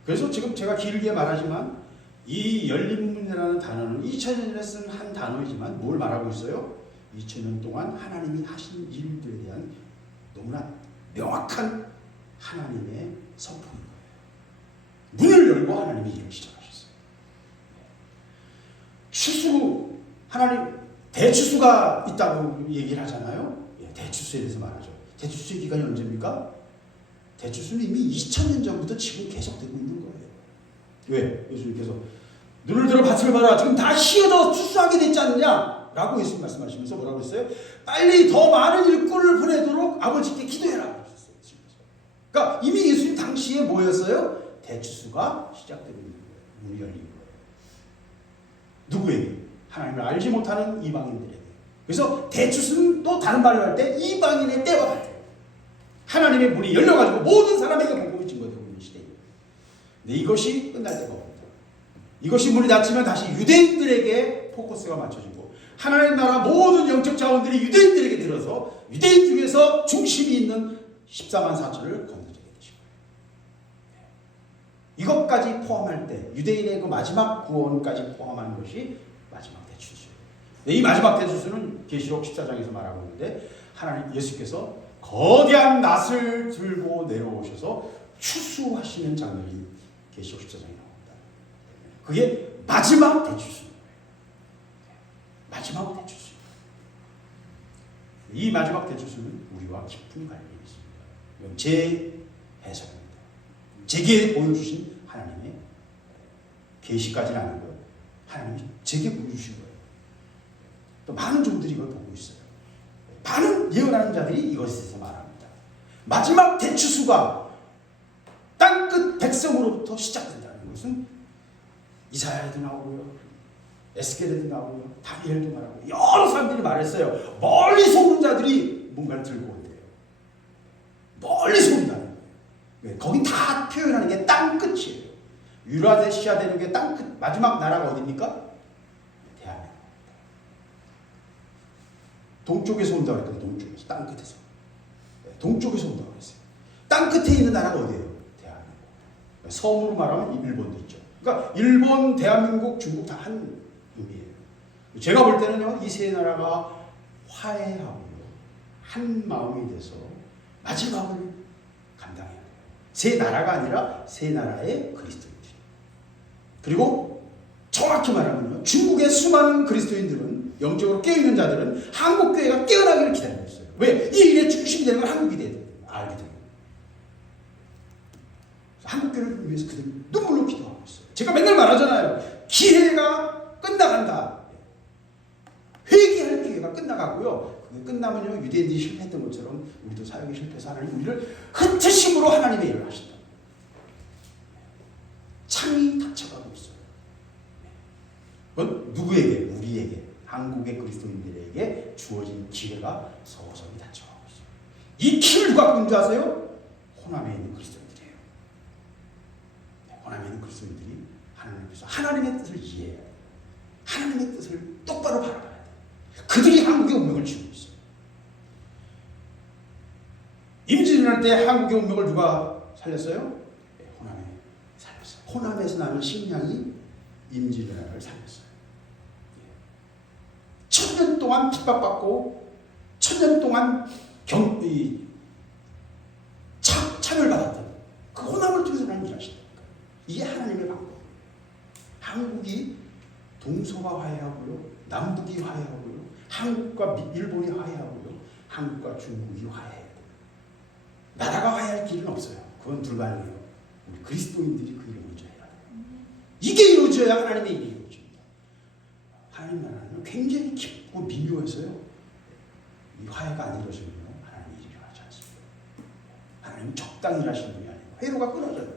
그래서 지금 제가 길게 말하지만 이 열린문이라는 단어는 2000년에 쓴 한 단어이지만 뭘 말하고 있어요? 2000년 동안 하나님이 하신 일들에 대한 너무나 명확한 하나님의 선포인 거예요. 문을 열고 하나님이 일을 시작하셨어요. 추수, 하나님 대추수가 있다고 얘기를 하잖아요. 대추수에 대해서 말하죠. 대추수의 기간이 언제입니까? 대추수는 이미 2000년 전부터 지금 계속되고 있는 거예요. 왜? 예수님께서 눈을 들어 밭을 봐라. 지금 다 시어서 추수하게 됐지 않느냐? 라고 예수님 말씀하시면서 뭐라고 했어요? 빨리 더 많은 일꾼을 보내도록 아버지께 기도해라. 그러셨어요. 그러니까 이미 예수님 당시에 뭐였어요? 대추수가 시작되고 있는 거예요. 문이 열린 거예요. 누구에게? 하나님을 알지 못하는 이방인들에게. 그래서 대추수는 또 다른 말로 할 때 이방인의 때와 같아요. 하나님의 문이 열려가지고 모든 사람에게 복음이 증거되고 있는 시대입니다. 근데 이것이 끝날 때가 옵니다. 이것이 문이 닫히면 다시 유대인들에게 포커스가 맞춰지고 하나님 나라 모든 영적 자원들이 유대인들에게 들어서 유대인 중에서 중심이 있는 14만 4천을 건너게 되죠. 이것까지 포함할 때 유대인의 그 마지막 구원까지 포함하는 것이 마지막 대추수예요. 이 마지막 대추수는 계시록 14장에서 말하고 있는데 하나님 예수께서 거대한 낫을 들고 내려오셔서 추수하시는 장면이 계시록 14장에 나옵니다. 그게 마지막 대추수예요. 마지막 대추수. 이 마지막 대추수는 우리와 깊은 관련이 있습니다. 이건 제 해석입니다. 제게 보여주신 하나님의 계시까지는 아니고요. 하나님이 제게 보여주신 거예요. 또 많은 종들이 이걸 보고 있어요. 많은 예언하는 자들이 이것에 대해서 말합니다. 마지막 대추수가 땅끝 백성으로부터 시작된다는 것은 이사야에도 나오고요. 에스겔에도 나오고요. 다니엘도 말하고 여러 사람들이 말했어요. 멀리서 오는 자들이 뭔가를 들고 온대요. 멀리서 온다는 거예요. 거긴 다 표현하는 게 땅끝이에요. 유라데시아 되는 게 땅끝. 마지막 나라가 어디입니까? 대한민국. 동쪽에서 온다고 했거든요. 동쪽에서. 땅끝에서. 동쪽에서 온다고 했어요. 땅끝에 있는 나라가 어디예요? 대한민국. 섬으로 말하면 일본도 있죠. 그러니까 일본, 대한민국, 중국 다 한 의미예요. 제가 볼 때는요. 이 세 나라가 화해하고요. 한 마음이 돼서 마지막을 감당해야 돼요. 세 나라가 아니라 세 나라의 그리스도인들. 그리고 정확히 말하면요, 중국의 수많은 그리스도인들은, 영적으로 깨어있는 자들은 한국교회가 깨어나기를 기다리고 있어요. 왜? 이 일의 중심이 되는 건 한국이 돼야 돼요. 알게 돼요. 한국교회를 위해서 그들 눈물로 기도하고 있어요. 제가 맨날 말하잖아요. 기회가 끝나간다. 회개할 기회가 끝나가고요. 그게 끝나면요, 유대인들이 실패했던 것처럼 우리도 사역에 실패해서 하나님 우리를 흩으심으로 하나님의 일을 하신다. 창이 닫혀가고 있어요. 그건 누구에게? 우리에게, 한국의 그리스도인들에게 주어진 기회가 서서히 닫혀가고 있어요. 이 키를 누가 끄는 줄 아세요? 호남에 있는 그리스도인들이에요. 호남에 있는 그리스도인들이 하나님께서 하나님의 뜻을 이해해야 돼요. 하나님의 뜻을 똑바로 바라봐야 돼요. 그들이 한국의 운명을 쥐고 있어요. 임진왜란 때 한국의 운명을 누가 살렸어요? 네, 호남에 살렸어요. 호남에서 나는 식량이 임진왜란을 살렸어요. 1000년 동안 핍박받고 1000년 동안 차별받았던 그 호남을 통해서 하나님 일하신다니까. 이게 하나님의 방법. 한국이 동서가 화해하고요, 남북이 화해하고요, 한국과 일본이 화해하고요, 한국과 중국이 화해해요. 나라가 화해할 길은 없어요. 그건 불가능해요. 우리 그리스도인들이 그 일을 먼저 해야 돼요. 이게 이루어져야 하나님의 일이 이루어집니다. 하나님 나라는 굉장히 깊고 미묘해서요, 이 화해가 안 이루어지면 하나님의 일이 일어나지 않습니다. 하나님은 적당히 일하시는 분이 아니고 회로가 끊어져요.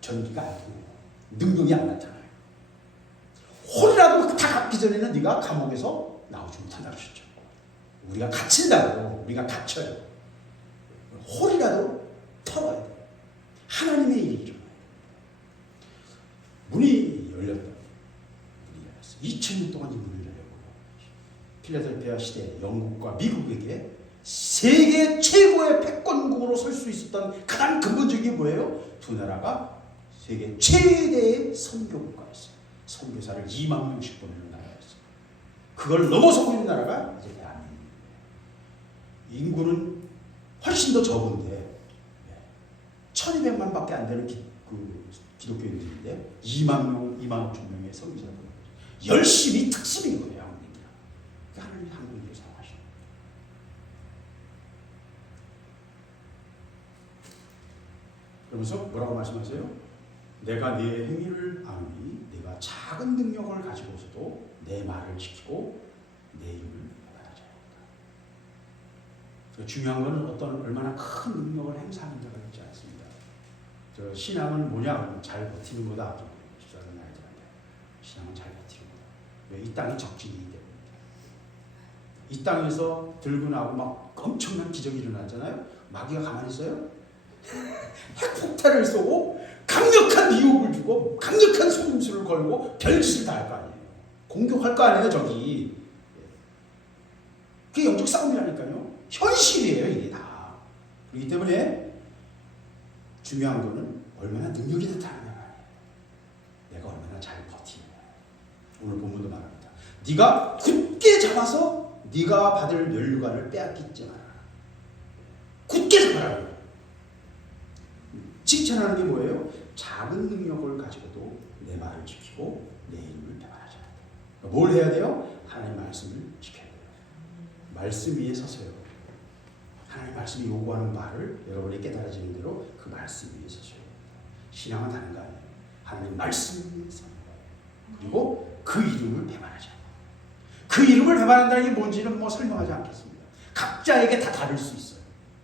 전기가 안 통해요. 능력이 안 나타나요. 홀이라도 다 갚기 전에는 네가 감옥에서 나오지 못한다 그러셨죠. 우리가 갇힌다고, 우리가 갇혀요. 홀이라도 털어야 돼요. 하나님의 일이 일어나요. 문이 열렸다. 문이 열렸어요. 2000년 동안 이 문을 열렸고요. 필라델피아 시대 영국과 미국에게 세계 최고의 패권국으로 설 수 있었던 가장 근본적인 게 뭐예요? 두 나라가 세계 최대의 선교국가였어요. 선교사를 2만 명씩 보내는 나라였어요. 그걸 넘어서고 있는 나라가 이제 대한민국이에요. 인구는 훨씬 더 적은데 1200만 밖에 안 되는 기독교인들인데 2만 명, 2만 5천 명의 선교사를 보내는 거죠. 열심히 특심인 거예요. 한국인들. 그러니까 하나님이 한국인을 사랑하시는 거예요. 그러면서 뭐라고 말씀하세요? 내가 네 행위를 아노니 내가 작은 능력을 가지고서도 내 말을 지키고 내 이름을 배반하지 않는다. 중요한 것은 얼마나 큰 능력을 행사하는지가 있지 않습니다. 신앙은 뭐냐? 잘 버티는 거다. 집사는 아이들한테 신앙은 잘 버티는 거다. 왜? 이 땅이 적진이기 때문입니다. 이 땅에서 들고 나오고 막 엄청난 기적이 일어났잖아요. 마귀가 가만히 있어요? 핵폭탄을 쏘고 강력한 미혹을 주고 강력한 속임수를 걸고 별짓을 다 할 거 아니에요. 공격할 거 아니에요, 저기. 그게 영적 싸움이라니까요. 현실이에요, 이게 다. 그렇기 때문에 중요한 거는 얼마나 능력이 나타나느냐가 아니에요. 내가 얼마나 잘 버티느냐. 오늘 본문도 말합니다. 네가 굳게 잡아서 네가 받을 면류관을 빼앗기지 마라. 굳게 잡아라. 칭찬하는 게 뭐예요? 작은 능력을 가지고도 내 말을 지키고 내 이름을 배반하지 않는다. 뭘 해야 돼요? 하나님 말씀을 지켜야 돼요. 말씀 위에 서서요. 하나님 말씀이 요구하는 말을 여러분이 깨달아지는 대로 그 말씀 위에 서셔야 됩니다. 신앙은 다른 거 아니에요. 하나님 말씀 위에 서는 거예요. 그리고 그 이름을 배반하지 않아요. 그 이름을 배반한다는 게 뭔지는 설명하지 않겠습니다. 각자에게 다 다를 수 있어요.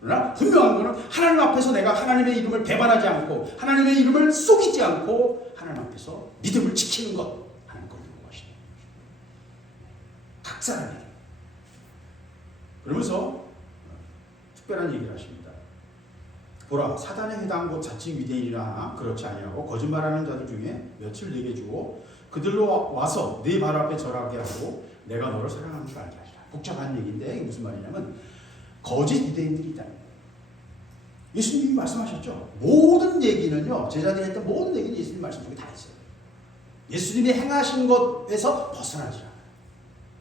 그러나 분명한 것은 하나님 앞에서 내가 하나님의 이름을 배반하지 않고 하나님의 이름을 속이지 않고 하나님 앞에서 믿음을 지키는 것, 하나님 걸 요구하시는 것입니다. 각 사람에게. 그러면서 특별한 얘기를 하십니다. 보라, 사단에 해당한 것 자칫 위대인이라 하나 그렇지 아니하고 거짓말하는 자들 중에 며칠 내게 주고 그들로 와서 네 발 앞에 절하게 하고 내가 너를 사랑하는 줄 알게 하시라. 복잡한 얘기인데 이게 무슨 말이냐면 거짓 유대인들이 있다는 거예요. 예수님이 말씀하셨죠. 모든 얘기는요, 제자들이 했던 모든 얘기는 예수님 말씀 속에 다 있어요. 예수님이 행하신 것에서 벗어나지 않아요.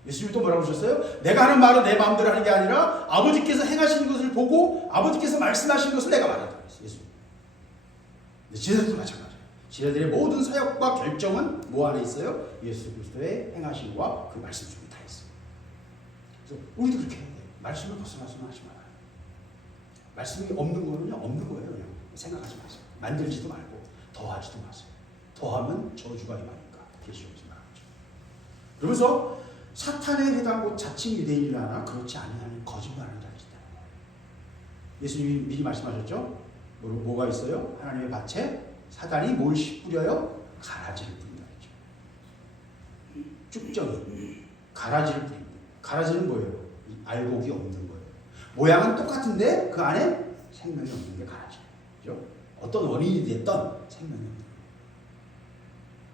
예수님이 또 뭐라고 하셨어요? 내가 하는 말은 내 마음대로 하는 게 아니라 아버지께서 행하시는 것을 보고 아버지께서 말씀하신 것을 내가 말한다. 있어요. 예수님. 제자들도 마찬가지예요. 제자들의 모든 사역과 결정은 뭐 안에 있어요? 예수 그리스도의 행하심과 그 말씀 속에 다 있어요. 그래서 우리도 그렇게 해야 돼요. 말씀을 벗어나서는 하지 말아요. 말씀이 없는 거는요, 없는 거예요. 그냥 생각하지 마세요. 만들지도 말고 더하지도 마세요. 더하면 저주가 임하니까 계시오지 말아죠. 그러면서 사탄의 회당고 자칭 유대인이라나 그렇지 아니하는 거짓말하는 자들이다. 예수님이 미리 말씀하셨죠? 뭐가 있어요? 하나님의 밭에 사단이 뭘 뿌려요? 가라지를 뿌린다 했죠. 쭉정이 가라지를 뿌립니다. 가라지는 뭐예요? 알곡이 없는 거예요. 모양은 똑같은데 그 안에 생명이 없는 게 가라지예요. 그죠? 어떤 원인이 됐던 생명이 없는 거예요.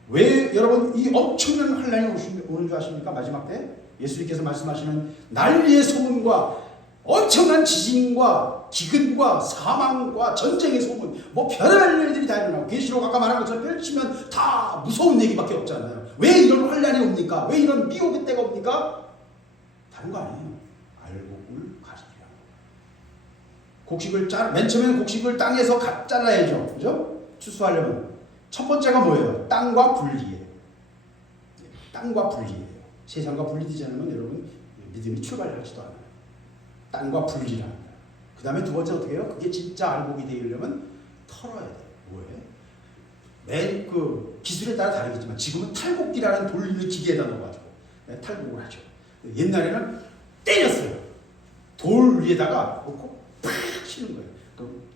왜 여러분 이 엄청난 환란이 오는 줄 아십니까? 마지막 때 예수님께서 말씀하시는 난리의 소문과 엄청난 지진과 기근과 사망과 전쟁의 소문, 뭐 별의별 일들이 다 일어나고 계시록 아까 말한 것처럼 펼치면 다 무서운 얘기밖에 없잖아요. 왜 이런 환란이 옵니까? 왜 이런 미혹의 때가 옵니까? 다른 거 아니에요. 알곡을 가지리라. 곡식을 맨 처음에는 곡식을 땅에서 잘라야죠. 그죠? 추수하려면 첫 번째가 뭐예요? 땅과 분리예요. 땅과 분리예요. 세상과 분리되지 않으면 여러분 믿음이 출발하지도 않아요. 땅과 분리를 합니다. 그 다음에 두 번째 어떻게 해요? 그게 진짜 알곡이 되려면 털어야 돼요. 뭐예요? 매일 그 기술에 따라 다르겠지만 지금은 탈곡기라는 돌리는 기계에다 넣어가지고 탈곡을 하죠. 옛날에는 때렸어요. 돌 위에다가 놓고 팍 치는 거예요. 그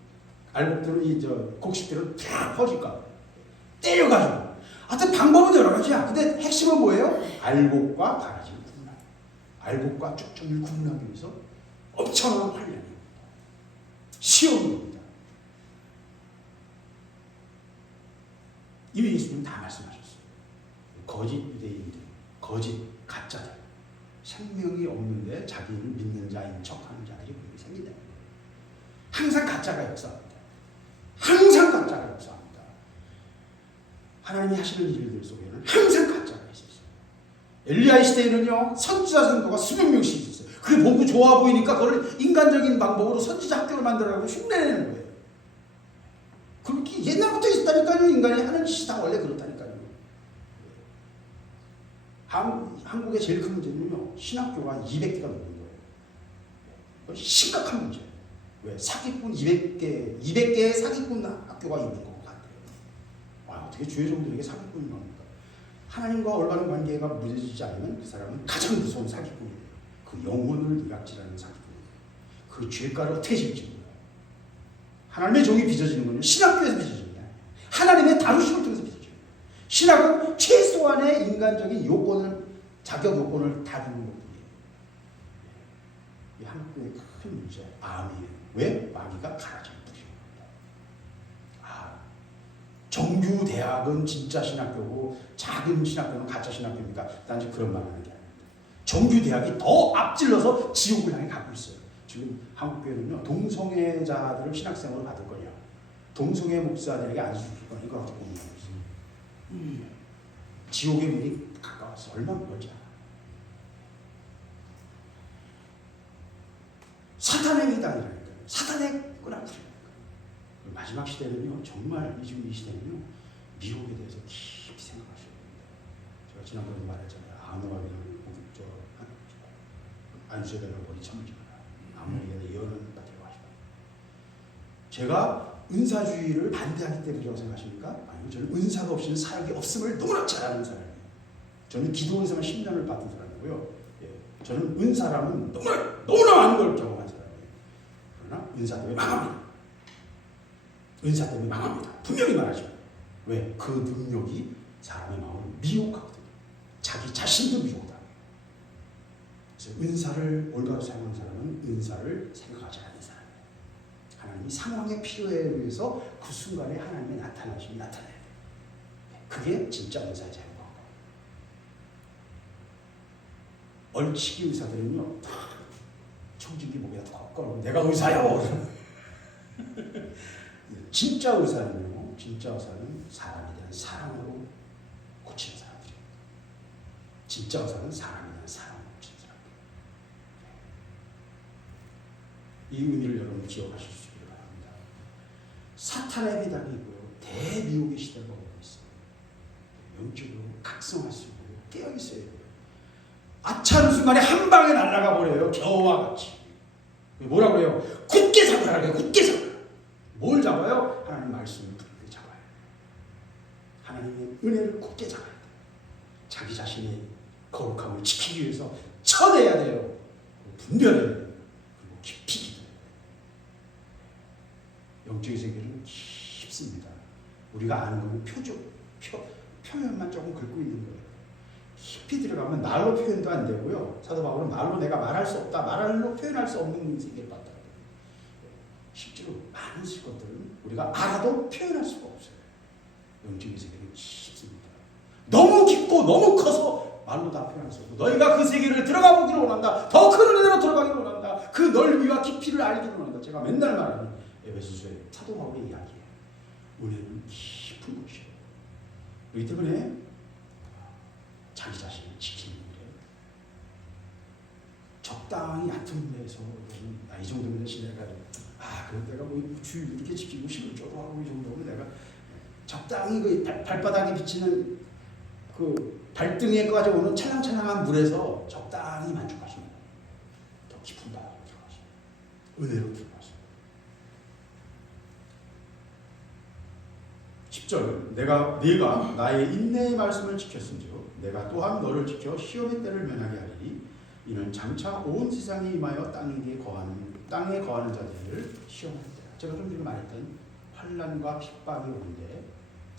알곡들은 이 곡식들은 팍 퍼질까 때려가지고. 하여튼 방법은 여러 가지야. 근데 핵심은 뭐예요? 알곡과 가라지를 구분하는. 알곡과 쭉정이를 구분하기 위해서 엄청난 환란입니다. 시험입니다. 이미 예수님 다 말씀하셨어요. 거짓 유대인들, 거짓 가짜들, 생명이 없는데 자기를 믿는 자인 척하는 자들이 그렇게 생긴다. 항상 가짜가 역사합니다. 항상 가짜가 역사합니다. 하나님이 하시는 일들 속에는 항상 가짜가 있었어요. 엘리야의 시대에는요, 선지자 성도가 수백 명씩 있었어요. 그게 보고 좋아 보이니까 그걸 인간적인 방법으로 선지자 학교를 만들어가지고 흉내내는 거예요. 그렇게 옛날부터 있었다니까요. 인간이 하는 짓이 다 원래 그렇다니까요. 한국의 제일 큰 문제는요, 신학교가 200개가 넘는 거예요. 심각한 문제예요. 왜? 사기꾼 200개의 사기꾼 학교가 있는 것 같아요. 어떻게 주의 종들에게 사기꾼이 나옵니까? 하나님과 올바른 관계가 무뎌지지 않으면 그 사람은 가장 무서운 사기꾼이에요. 그 영혼을 누락질하는 사기꾼이에요. 그 죄가를 어떻게 질지 몰라요. 하나님의 종이 빚어지는 건요, 신학교에서 빚어지는 게 아니에요. 하나님의 다루심을 통해서 빚어져요. 신학은 최소한의 인간적인 요건을, 자격 요건을 다루는 것뿐이에요. 이 한국의 큰 문제, 암이에요. 왜? 마귀가 가라지를 뿌리는 겁니다. 정규 대학은 진짜 신학교고 작은 신학교는 가짜 신학교입니까? 단지 그런 말 하는 게 아닙니다. 정규 대학이 더 앞질러서 지옥을 향해 가고 있어요. 지금 한국교회는요, 동성애자들을 신학생으로 받을 거냐, 동성애 목사들에게 안수 줄 거냐, 이거 갖고 고민하고 있어요. 지옥의 문이 가까워서 얼마나 멀지 않아. 사탄의 회당이라니까요. 사탄의 끈앞풀이라니까요. 마지막 시대는요, 정말 이 시대는요, 미혹에 대해서 깊이 생각하셔야 됩니다. 제가 지난번에 말했잖아요. 아무나 그냥 안수에 대한 머리 참지 마라. 아무에게나 예언은 받으려고 하지 마라. 제가 은사주의를 반대하기 때문이라고 생각하십니까? 아니요. 저는 은사가 없이는 사역이 없음을 너무나 잘 아는 사람이에요. 저는 기도원에서만 10년을 받은 사람이고요. 저는 은사라면 너무나 많은 걸 경험한 사람이에요. 그러나 은사 때문에 망합니다. 은사 때문에 망합니다. 분명히 말하죠. 왜? 그 능력이 사람의 마음을 미혹하거든요. 자기 자신도 미혹다. 그래서 은사를 올바로 사용하는 사람은 은사를 생각하지 않는 사람이에요. 하나님이 상황의 필요에 의해서 그 순간에 하나님의 나타나심이 나타나야 돼요. 그게 진짜 은사의 자유인 거예요. 얼치기 의사들은요, 청진기 목에다 꺾어놓고 내가 의사야! 진짜 의사는요, 진짜 의사는 사람에 대한 사랑으로 고치는 사람들이에요. 진짜 의사는 사람에 대한 사랑으로 고치는 사람들이에요. 이 의미를 여러분 기억하실 수 있기를 바랍니다. 산해비당이고요. 대미혹의 시대가 오고 있어요. 영적으로 각성할 수 있고 깨어 있어야 돼요. 아차하는 순간에 한 방에 날아가 버려요. 겨와 같이. 뭐라고 해요? 굳게 잡으라 그래요. 굳게 잡으라. 뭘 잡아요? 하나님 말씀을 굳게 잡아요. 하나님의 은혜를 굳게 잡아야 돼요. 자기 자신의 거룩함을 지키기 위해서 쳐내야 돼요. 분별해야 돼요. 그리고 깊이 기도해야 돼요. 영적인 세계는 깊습니다. 우리가 아는 건 표현만 조금 긁고 있는 거예요. 깊이 들어가면 말로 표현도 안 되고요. 사도 바울은 말로 내가 말할 수 없다, 말로 표현할 수 없는 세계를 봤다. 실제로 많은 것들은 우리가 알아도 표현할 수가 없어요. 영적인 세계는 깊습니다. 너무 깊고 너무 커서 말로 다 표현할 수 없고, 너희가 그 세계를 들어가 보기를 원한다. 더 큰 은혜로 들어가기를 원한다. 그 넓이와 깊이를 알기를 원한다. 제가 맨날 말하는 에베소서의 사도 바울의 이야기예요. 은혜는 깊은 것이에요. 그렇기 때문에 자기 자신을 지키는 거예요. 적당히 얕은 데에서 이 정도면 내가 그럼 내가 뭐 주일 이렇게 지키고 11조로 하고 이 정도면 내가 적당히 그 발바닥에 비치는 그 발등에까지 오는 찰랑찰랑한 물에서 적당히 만족하시면 더 깊은 바다로 들어가시면 은혜로 들어가시면 10절 내가 나의 인내의 말씀을 지켰은지요 내가 또한 너를 지켜 시험의 때를 면하게 하리니 이는 장차 온 세상에 임하여 땅에 거하는 자들을 시험할 때라. 제가 좀 전에 말했던 환난과 핍박이 오는데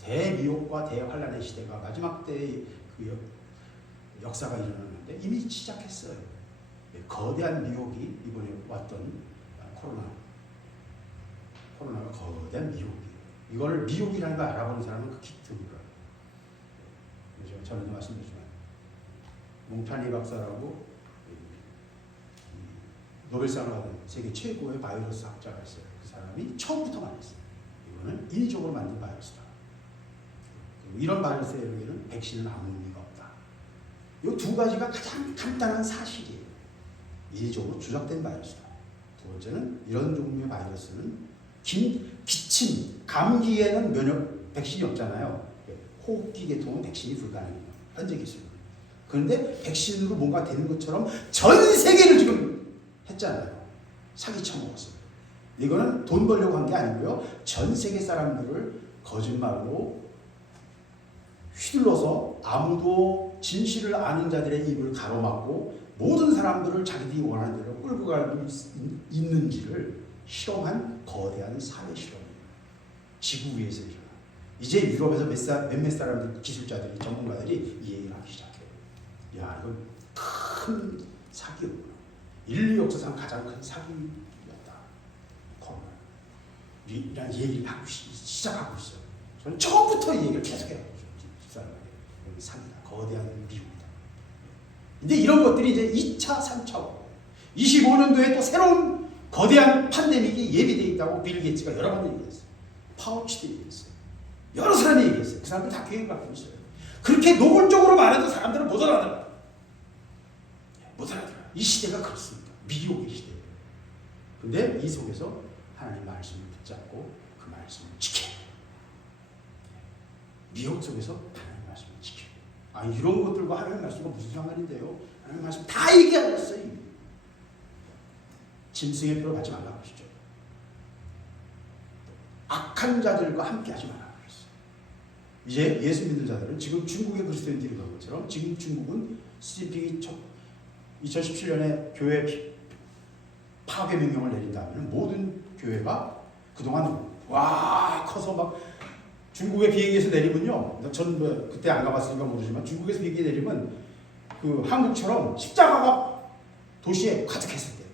대미혹과 대환난의 시대가 마지막 때의 그 역사가 일어나는데 이미 시작했어요. 거대한 미혹이 이번에 왔던 코로나가 거대한 미혹이에요. 이걸 미혹이라는 걸 알아보는 사람은 극히 드물어요. 저는 말씀드리지만 몽타니 박사라고 노벨상을 받은 세계 최고의 바이러스 학자가 있어요. 그 사람이 처음부터 말했어요. 이거는 인위적으로 만든 바이러스다. 이런 바이러스에는 백신은 아무 의미가 없다. 이 두 가지가 가장 간단한 사실이에요. 인위적으로 조작된 바이러스다. 두 번째는 이런 종류의 바이러스는 기침, 감기에는 면역 백신이 없잖아요. 호흡기 계통은 백신이 불가능해요. 현재 기술은. 그런데 백신으로 뭔가 되는 것처럼 전 세계를 지금 했잖아요. 사기 쳐먹었어요. 이거는 돈 벌려고 한 게 아니고요. 전 세계 사람들을 거짓말로 휘둘러서 아무도 진실을 아는 자들의 입을 가로막고 모든 사람들을 자기들이 원하는 대로 끌고 갈 수 있는지를 실험한 거대한 사회 실험이에요. 지구 위에서 일어나. 이제 유럽에서 몇몇 사람들, 기술자들이, 전문가들이 이 얘기를 하기 시작해요. 야, 이건 큰 사기였구나. 인류 역사상 가장 큰 사기였다. 코로나. 이란 얘기를 하고 시작하고 있어요. 저는 처음부터 이 얘기를 계속해요. 여기 사기다. 거대한 미국이다. 근데 이런 것들이 이제 2차, 3차 25년도에 또 새로운 거대한 팬데믹이 예비되어 있다고 빌 게이츠가 여러 번 얘기했어요. 파우치도 얘기했어요. 여러 사람이 얘기했어요. 그 사람들 다 계획을 갖고 있어요. 그렇게 노골적으로 말해도 사람들은 못 알아들어요. 못 알아들어요. 이 시대가 그렇습니다. 미혹의 시대예요. 근데 이 속에서 하나님 말씀을 붙잡고 그 말씀을 지켜요. 미혹 속에서 하나님 말씀을 지켜요. 이런 것들과 하나님 말씀과 무슨 상관인데요? 하나님 말씀 다 얘기하셨어요. 짐승의 표를 받지 말라고 하시죠. 악한 자들과 함께 하지 말라고 하셨어요. 이제 예수 믿는 자들은 지금 중국의 그리스도인들이 그런 것처럼 지금 중국은 시진핑이 2017년에 교회 파괴 명령을 내린 다음에는 모든 교회가 그동안 와 커서 막 중국의 비행기에서 내리면요. 저는 그때 안 가봤으니까 모르지만 중국에서 비행기 내리면 그 한국처럼 십자가가 도시에 가득했을 때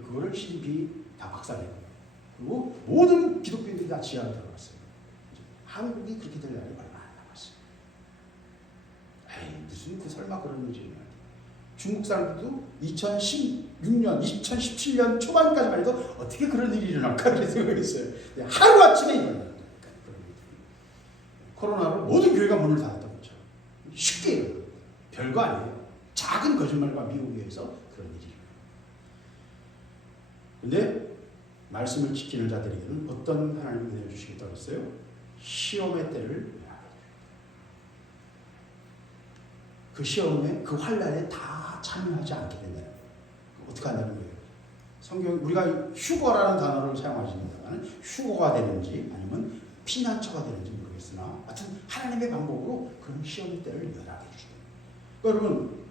그거를 시진핑이 다 박살내고 그리고 모든 기독교인들이 다 지하로 들어갔어요. 한국이 그렇게 될 날이 얼마 안 남았어요. 무슨 설마 그런 일이 중국 사람들도 2016년, 2017년 초반까지만 해도 어떻게 그런 일이 일어날까 그런 생각했어요. 하루아침에 일어나요. 코로나로 모든 교회가 문을 닫았던 거죠. 쉽게 일어나요. 별거 아니에요. 작은 거짓말과 미혹에 의해서 그런 일이 일어나요. 근데 말씀을 지키는 자들에게는 어떤 하나님이 내어주시겠다고 했어요? 시험의 때를 면하게. 그 시험에, 그 환난에 다 참여하지 않게 된다는 거예요. 어떻게 한다는 거예요? 성경, 우리가 휴거라는 단어를 사용하십니다만 휴거가 되는지 아니면 피난처가 되는지 모르겠으나 하여튼 하나님의 방법으로 그런 시험의 때를 면하게 해주시는 거예요. 여러분,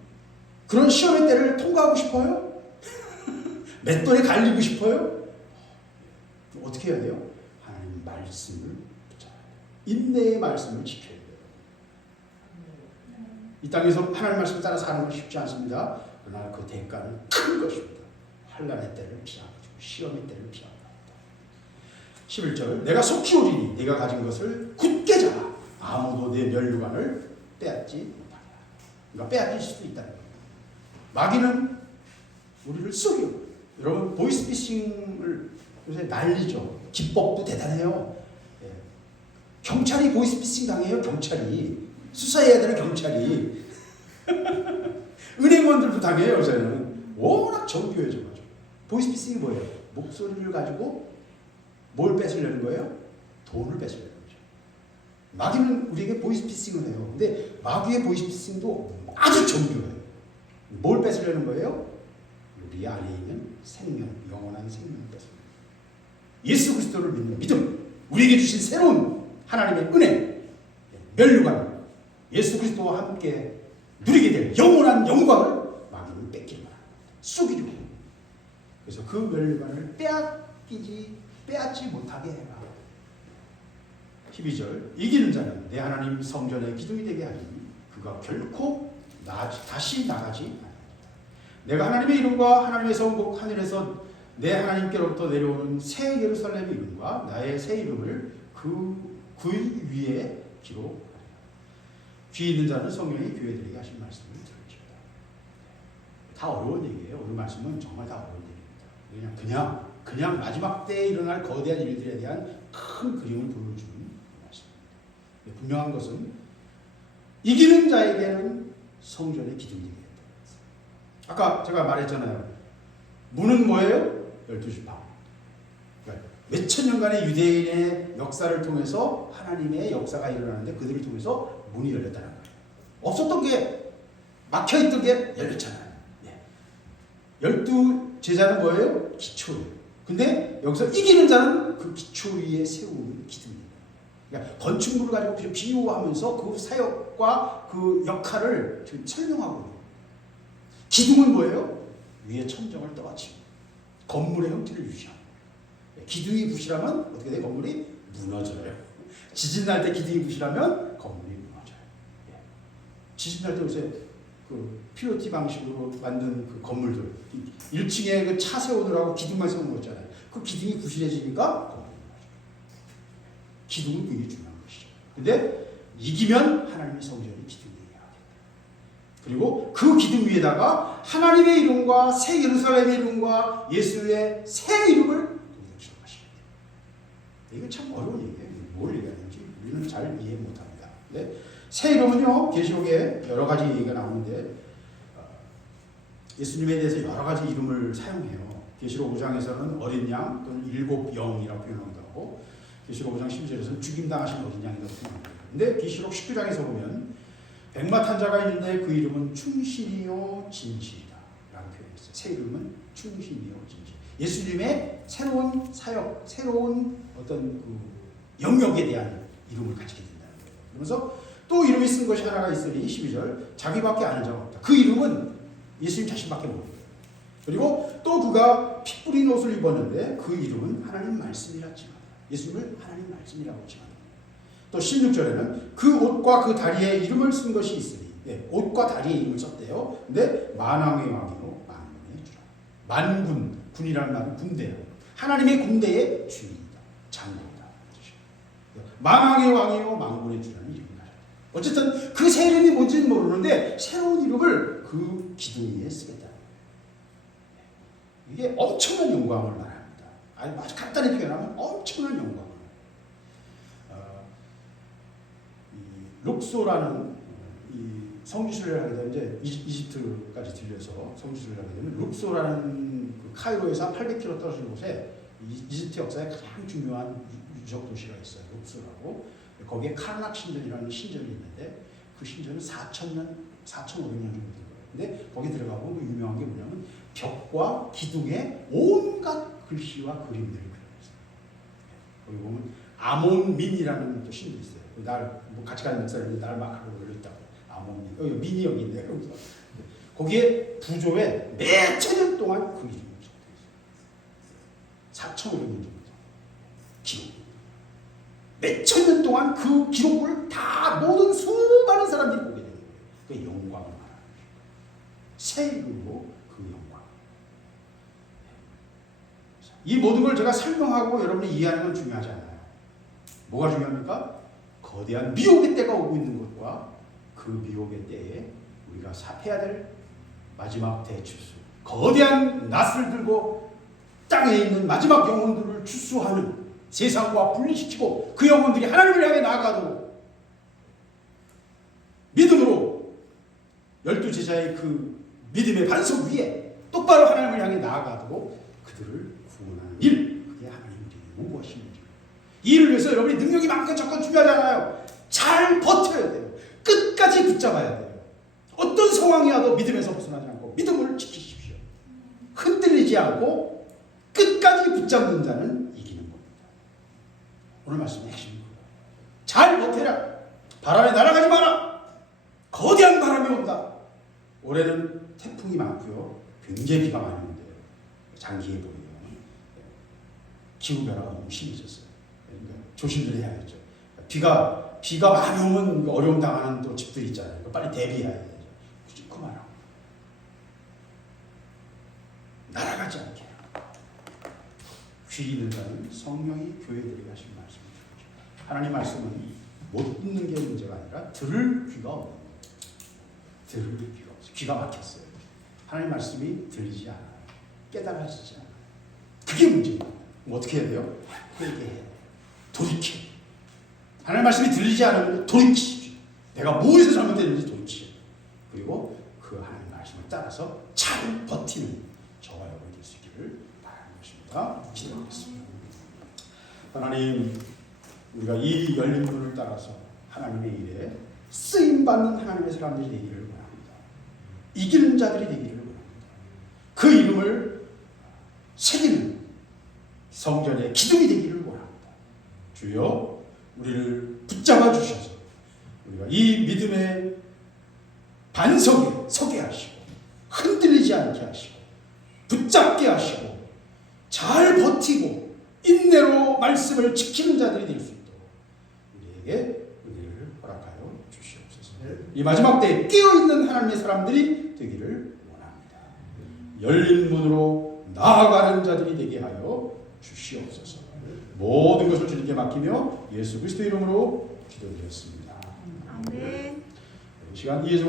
그런 시험의 때를 통과하고 싶어요? 맷돌에 갈리고 싶어요? 어떻게 해야 돼요? 하나님 말씀을 붙잡아야 돼요. 인내의 말씀을 지켜야 돼요. 이 땅에서 하나님 말씀을 따라 사는 건 쉽지 않습니다. 그러나 그 대가는 큰 것입니다. 환난의 때를 피하고 시험의 때를 피하고. 11절, 내가 속히 오리니 내가 가진 것을 굳게 잡아 아무도 내 면류관을 빼앗지 못하게. 그러니까 빼앗길 수도 있다는 거예요. 마귀는 우리를 속여. 여러분, 보이스피싱을 요새 난리죠. 기법도 대단해요. 예. 경찰이 보이스피싱 당해요. 경찰이 수사해야 되는 경찰이 은행원들도 당해요. 요새는 워낙 정교해져가지고. 보이스피싱이 뭐예요? 목소리를 가지고 뭘 뺏으려는 거예요? 돈을 뺏으려는 거죠. 마귀는 우리에게 보이스피싱을 해요. 근데 마귀의 보이스피싱도 아주 정교해요. 뭘 뺏으려는 거예요? 우리 안에 있는 생명, 영원한 생명을 뺏으려는 거예요. 예수 그리스도를 믿는 믿음, 우리에게 주신 새로운 하나님의 은혜, 면류관, 예수 그리스도와 함께 누리게 될 영원한 영광을 마귀는 뺏기려 합니다. 쑥이려. 그래서 그 면류관을 빼앗지 못하게 해라. 12절, 이기는 자는 내 하나님 성전의 기둥이 되게 하니 그가 결코 다시 나가지 않는다. 내가 하나님의 이름과 하나님의 성국 하늘에서 내 하나님께로부터 내려오는 새 예루살렘의 이름과 나의 새 이름을 그 위에 기록하리라. 귀 있는 자는 성령이 교회들에게 하신 말씀을 들을지어다. 다 어려운 얘기예요. 오늘 말씀은 정말 다 어려운 얘기입니다. 그냥 마지막 때에 일어날 거대한 일들에 대한 큰 그림을 보여주는 말씀입니다. 분명한 것은 이기는 자에게는 성전의 기둥이 되겠다. 아까 제가 말했잖아요. 문은 뭐예요? 12지파. 그러니까 몇천 년간의 유대인의 역사를 통해서 하나님의 역사가 일어나는데 그들을 통해서 문이 열렸다는 거예요. 없었던 게, 막혀있던 게 열렸잖아요. 12 제자는 뭐예요? 기초예요. 근데 여기서 이기는 자는 그 기초 위에 세우는 기둥입니다. 그러니까 건축물을 가지고 비유하면서 그 사역과 그 역할을 지금 설명하고 있는 거예요. 기둥은 뭐예요? 위에 천정을 떠받치고 건물의 형태를 유지합니다. 기둥이 부실하면 어떻게 돼요? 건물이 무너져요. 지진 날 때 기둥이 부실하면 건물이 무너져요. 지진 날 때 요새 그 POT 방식으로 만든 그 건물들 1층에 그 차 세우느라고 기둥만 세우는 거 있잖아요. 그 기둥이 부실해지니까 건물이 무너져요. 기둥은 굉장히 중요한 것이죠. 근데 이기면 하나님의 성전이 기둥이 되어야 됩니다. 그리고 그 기둥 위에다가 하나님의 이름과 새 예루살렘의 이름과 예수의 새 이름을 동일시할 것입니다. 이거 참 어려운 얘기예요. 뭘 얘기하는지 우리는 잘 이해 못합니다. 네? 새 이름은요, 계시록에 여러 가지 얘기가 나오는데 예수님에 대해서 여러 가지 이름을 사용해요. 계시록 5장에서는 어린 양 또는 일곱 영이라고 표현하기도 하고 계시록 5장 12절에서는 죽임당하신 어린 양이라고 표현합니다. 근데 계시록 19장에서 보면 백마탄 자가 있는데 그 이름은 충신이요 진실이다 라고 표현했어요. 새 이름은 충신이요 진실. 예수님의 새로운 사역, 새로운 어떤 그 영역에 대한 이름을 가지게 된다는 거예요. 그러면서 또 이름이 쓴 것이 하나가 있으니 12절 자기밖에 아는 자가 없다. 그 이름은 예수님 자신밖에 모릅니다. 그리고 또 그가 피 뿌린 옷을 입었는데 그 이름은 하나님 말씀이라 칭한다. 예수님을 하나님 말씀이라고 칭한다. 또 16절에는 그 옷과 그 다리에 이름을 쓴 것이 있으니 옷과 다리에 이름을 썼대요. 근데 만왕의 왕이요 만군의 주라. 만군, 군이라는 말은 군대예요. 하나님의 군대의 주인이다. 장군이다. 만왕의 왕이요 만군의 주라는 이름을 가졌다. 어쨌든 그 새 이름이 뭔지는 모르는데 새로운 이름을 그 기둥 위에 쓰겠다. 이게 엄청난 영광을 말합니다. 아주 간단히 표현하면 엄청난 영광을. 룩소라는 이 성지순례를 하게 되면 이제 이집트까지 들려서 성지순례를 하게 되면 룩소라는 그 카이로에서 한 800km 떨어진 곳에 이집트 역사에 가장 중요한 유적 도시가 있어요. 룩스라고. 거기에 카르낙 신전이라는 신전이 있는데 그 신전은 4,500년 정도 된 거예요. 근데 거기 들어가고 유명한 게 뭐냐면 벽과 기둥에 온갖 글씨와 그림들이 그려져 있어요. 거기 보면 아몬민이라는 또 신도 있어요. 뭐 같이 가는 목사님이 날 막 하고 올렸다고. 아몬민. 여기 민이 여기 있네. 그러면서 거기에 부조에 몇 천 년 동안 그 이름이 적혀 있어요. 4,500년 정도 기록. 몇 천 년 동안 그 기록을 다 모든 수많은 사람들이 보게 되는 거예요. 그 영광을 말하는 거예요. 새 이름으로 그 영광. 이 모든 걸 제가 설명하고 여러분이 이해하는 건 중요하지 않아요. 뭐가 중요합니까? 거대한 미혹의 때가 오고 있는 것과 그 미혹의 때에 우리가 해야 될 마지막 대추수, 거대한 낫을 들고 땅에 있는 마지막 영혼들을 추수하는, 세상과 분리시키고 그 영혼들이 하나님을 향해 나아가도록 믿음으로 12제자의 그 믿음의 반석 위에 똑바로 하나님을 향해 나아가도록 그들을 구원하는 일, 그게 하나님이 요구하시는 일. 이 일을 위해서 여러분이 능력이 많건 적건 중요하지 않아요. 잘 버텨야 돼요. 끝까지 붙잡아야 돼요. 어떤 상황이 와도 믿음에서 벗어나지 않고 믿음을 지키십시오. 흔들리지 않고 끝까지 붙잡는 자는 이기는 겁니다. 오늘 말씀의 핵심입니다. 잘 버텨라. 바람에 날아가지 마라. 거대한 바람이 온다. 올해는 태풍이 많고요. 굉장히 비가 많이 오는데요. 장기에 보면 기후변화가 너무 심해졌어요. 그러니까 조심들 해야겠죠. 비가 많이 오면 어려움 당하는 또 집들이 있잖아요. 빨리 대비해야 되죠. 그만하고 날아가지 않게 귀 들가는 성령이 교회들에게 하신 말씀입니다. 하나님 말씀은 못 듣는 게 문제가 아니라 들을 귀가 없는 거예요. 들을 귀가 없어요. 귀가 막혔어요. 하나님 말씀이 들리지 않아요. 깨달아지지 않아요. 그게 문제입니다. 어떻게 해야 돼요? 회개해야 돼요. 돌이켜. 하나님 말씀이 들리지 않으면 돌이키십시오. 내가 무엇에서 잘못됐는지 돌이키십시오. 그리고 그 하나님 말씀을 따라서 잘 버티는 저와 여러분이 될 수 있기를 바라는 것입니다. 기도하겠습니다. 하나님, 우리가 이 열린 문을 따라서 하나님의 일에 쓰임받는 하나님의 사람들이 되기를 원합니다. 이기는 자들이 되기를 원합니다. 그 이름을 새기는 성전의 기둥이 되기를 원합니다. 주여, 우리를 붙잡아 주셔서 우리가 이 믿음의 반석에 서게 하시고 흔들리지 않게 하시고 붙잡게 하시고 잘 버티고 인내로 말씀을 지키는 자들이 될 수 있도록 우리에게 은혜를 허락하여 주시옵소서. 이 마지막 때에 깨어있는 하나님의 사람들이 되기를 원합니다. 열린 문으로 나아가는 자들이 되게 하여 주시옵소서. 모든 것을 주님께 맡기며 예수 그리스도 이름으로 기도드렸습니다. 아멘. 이 시간 이해종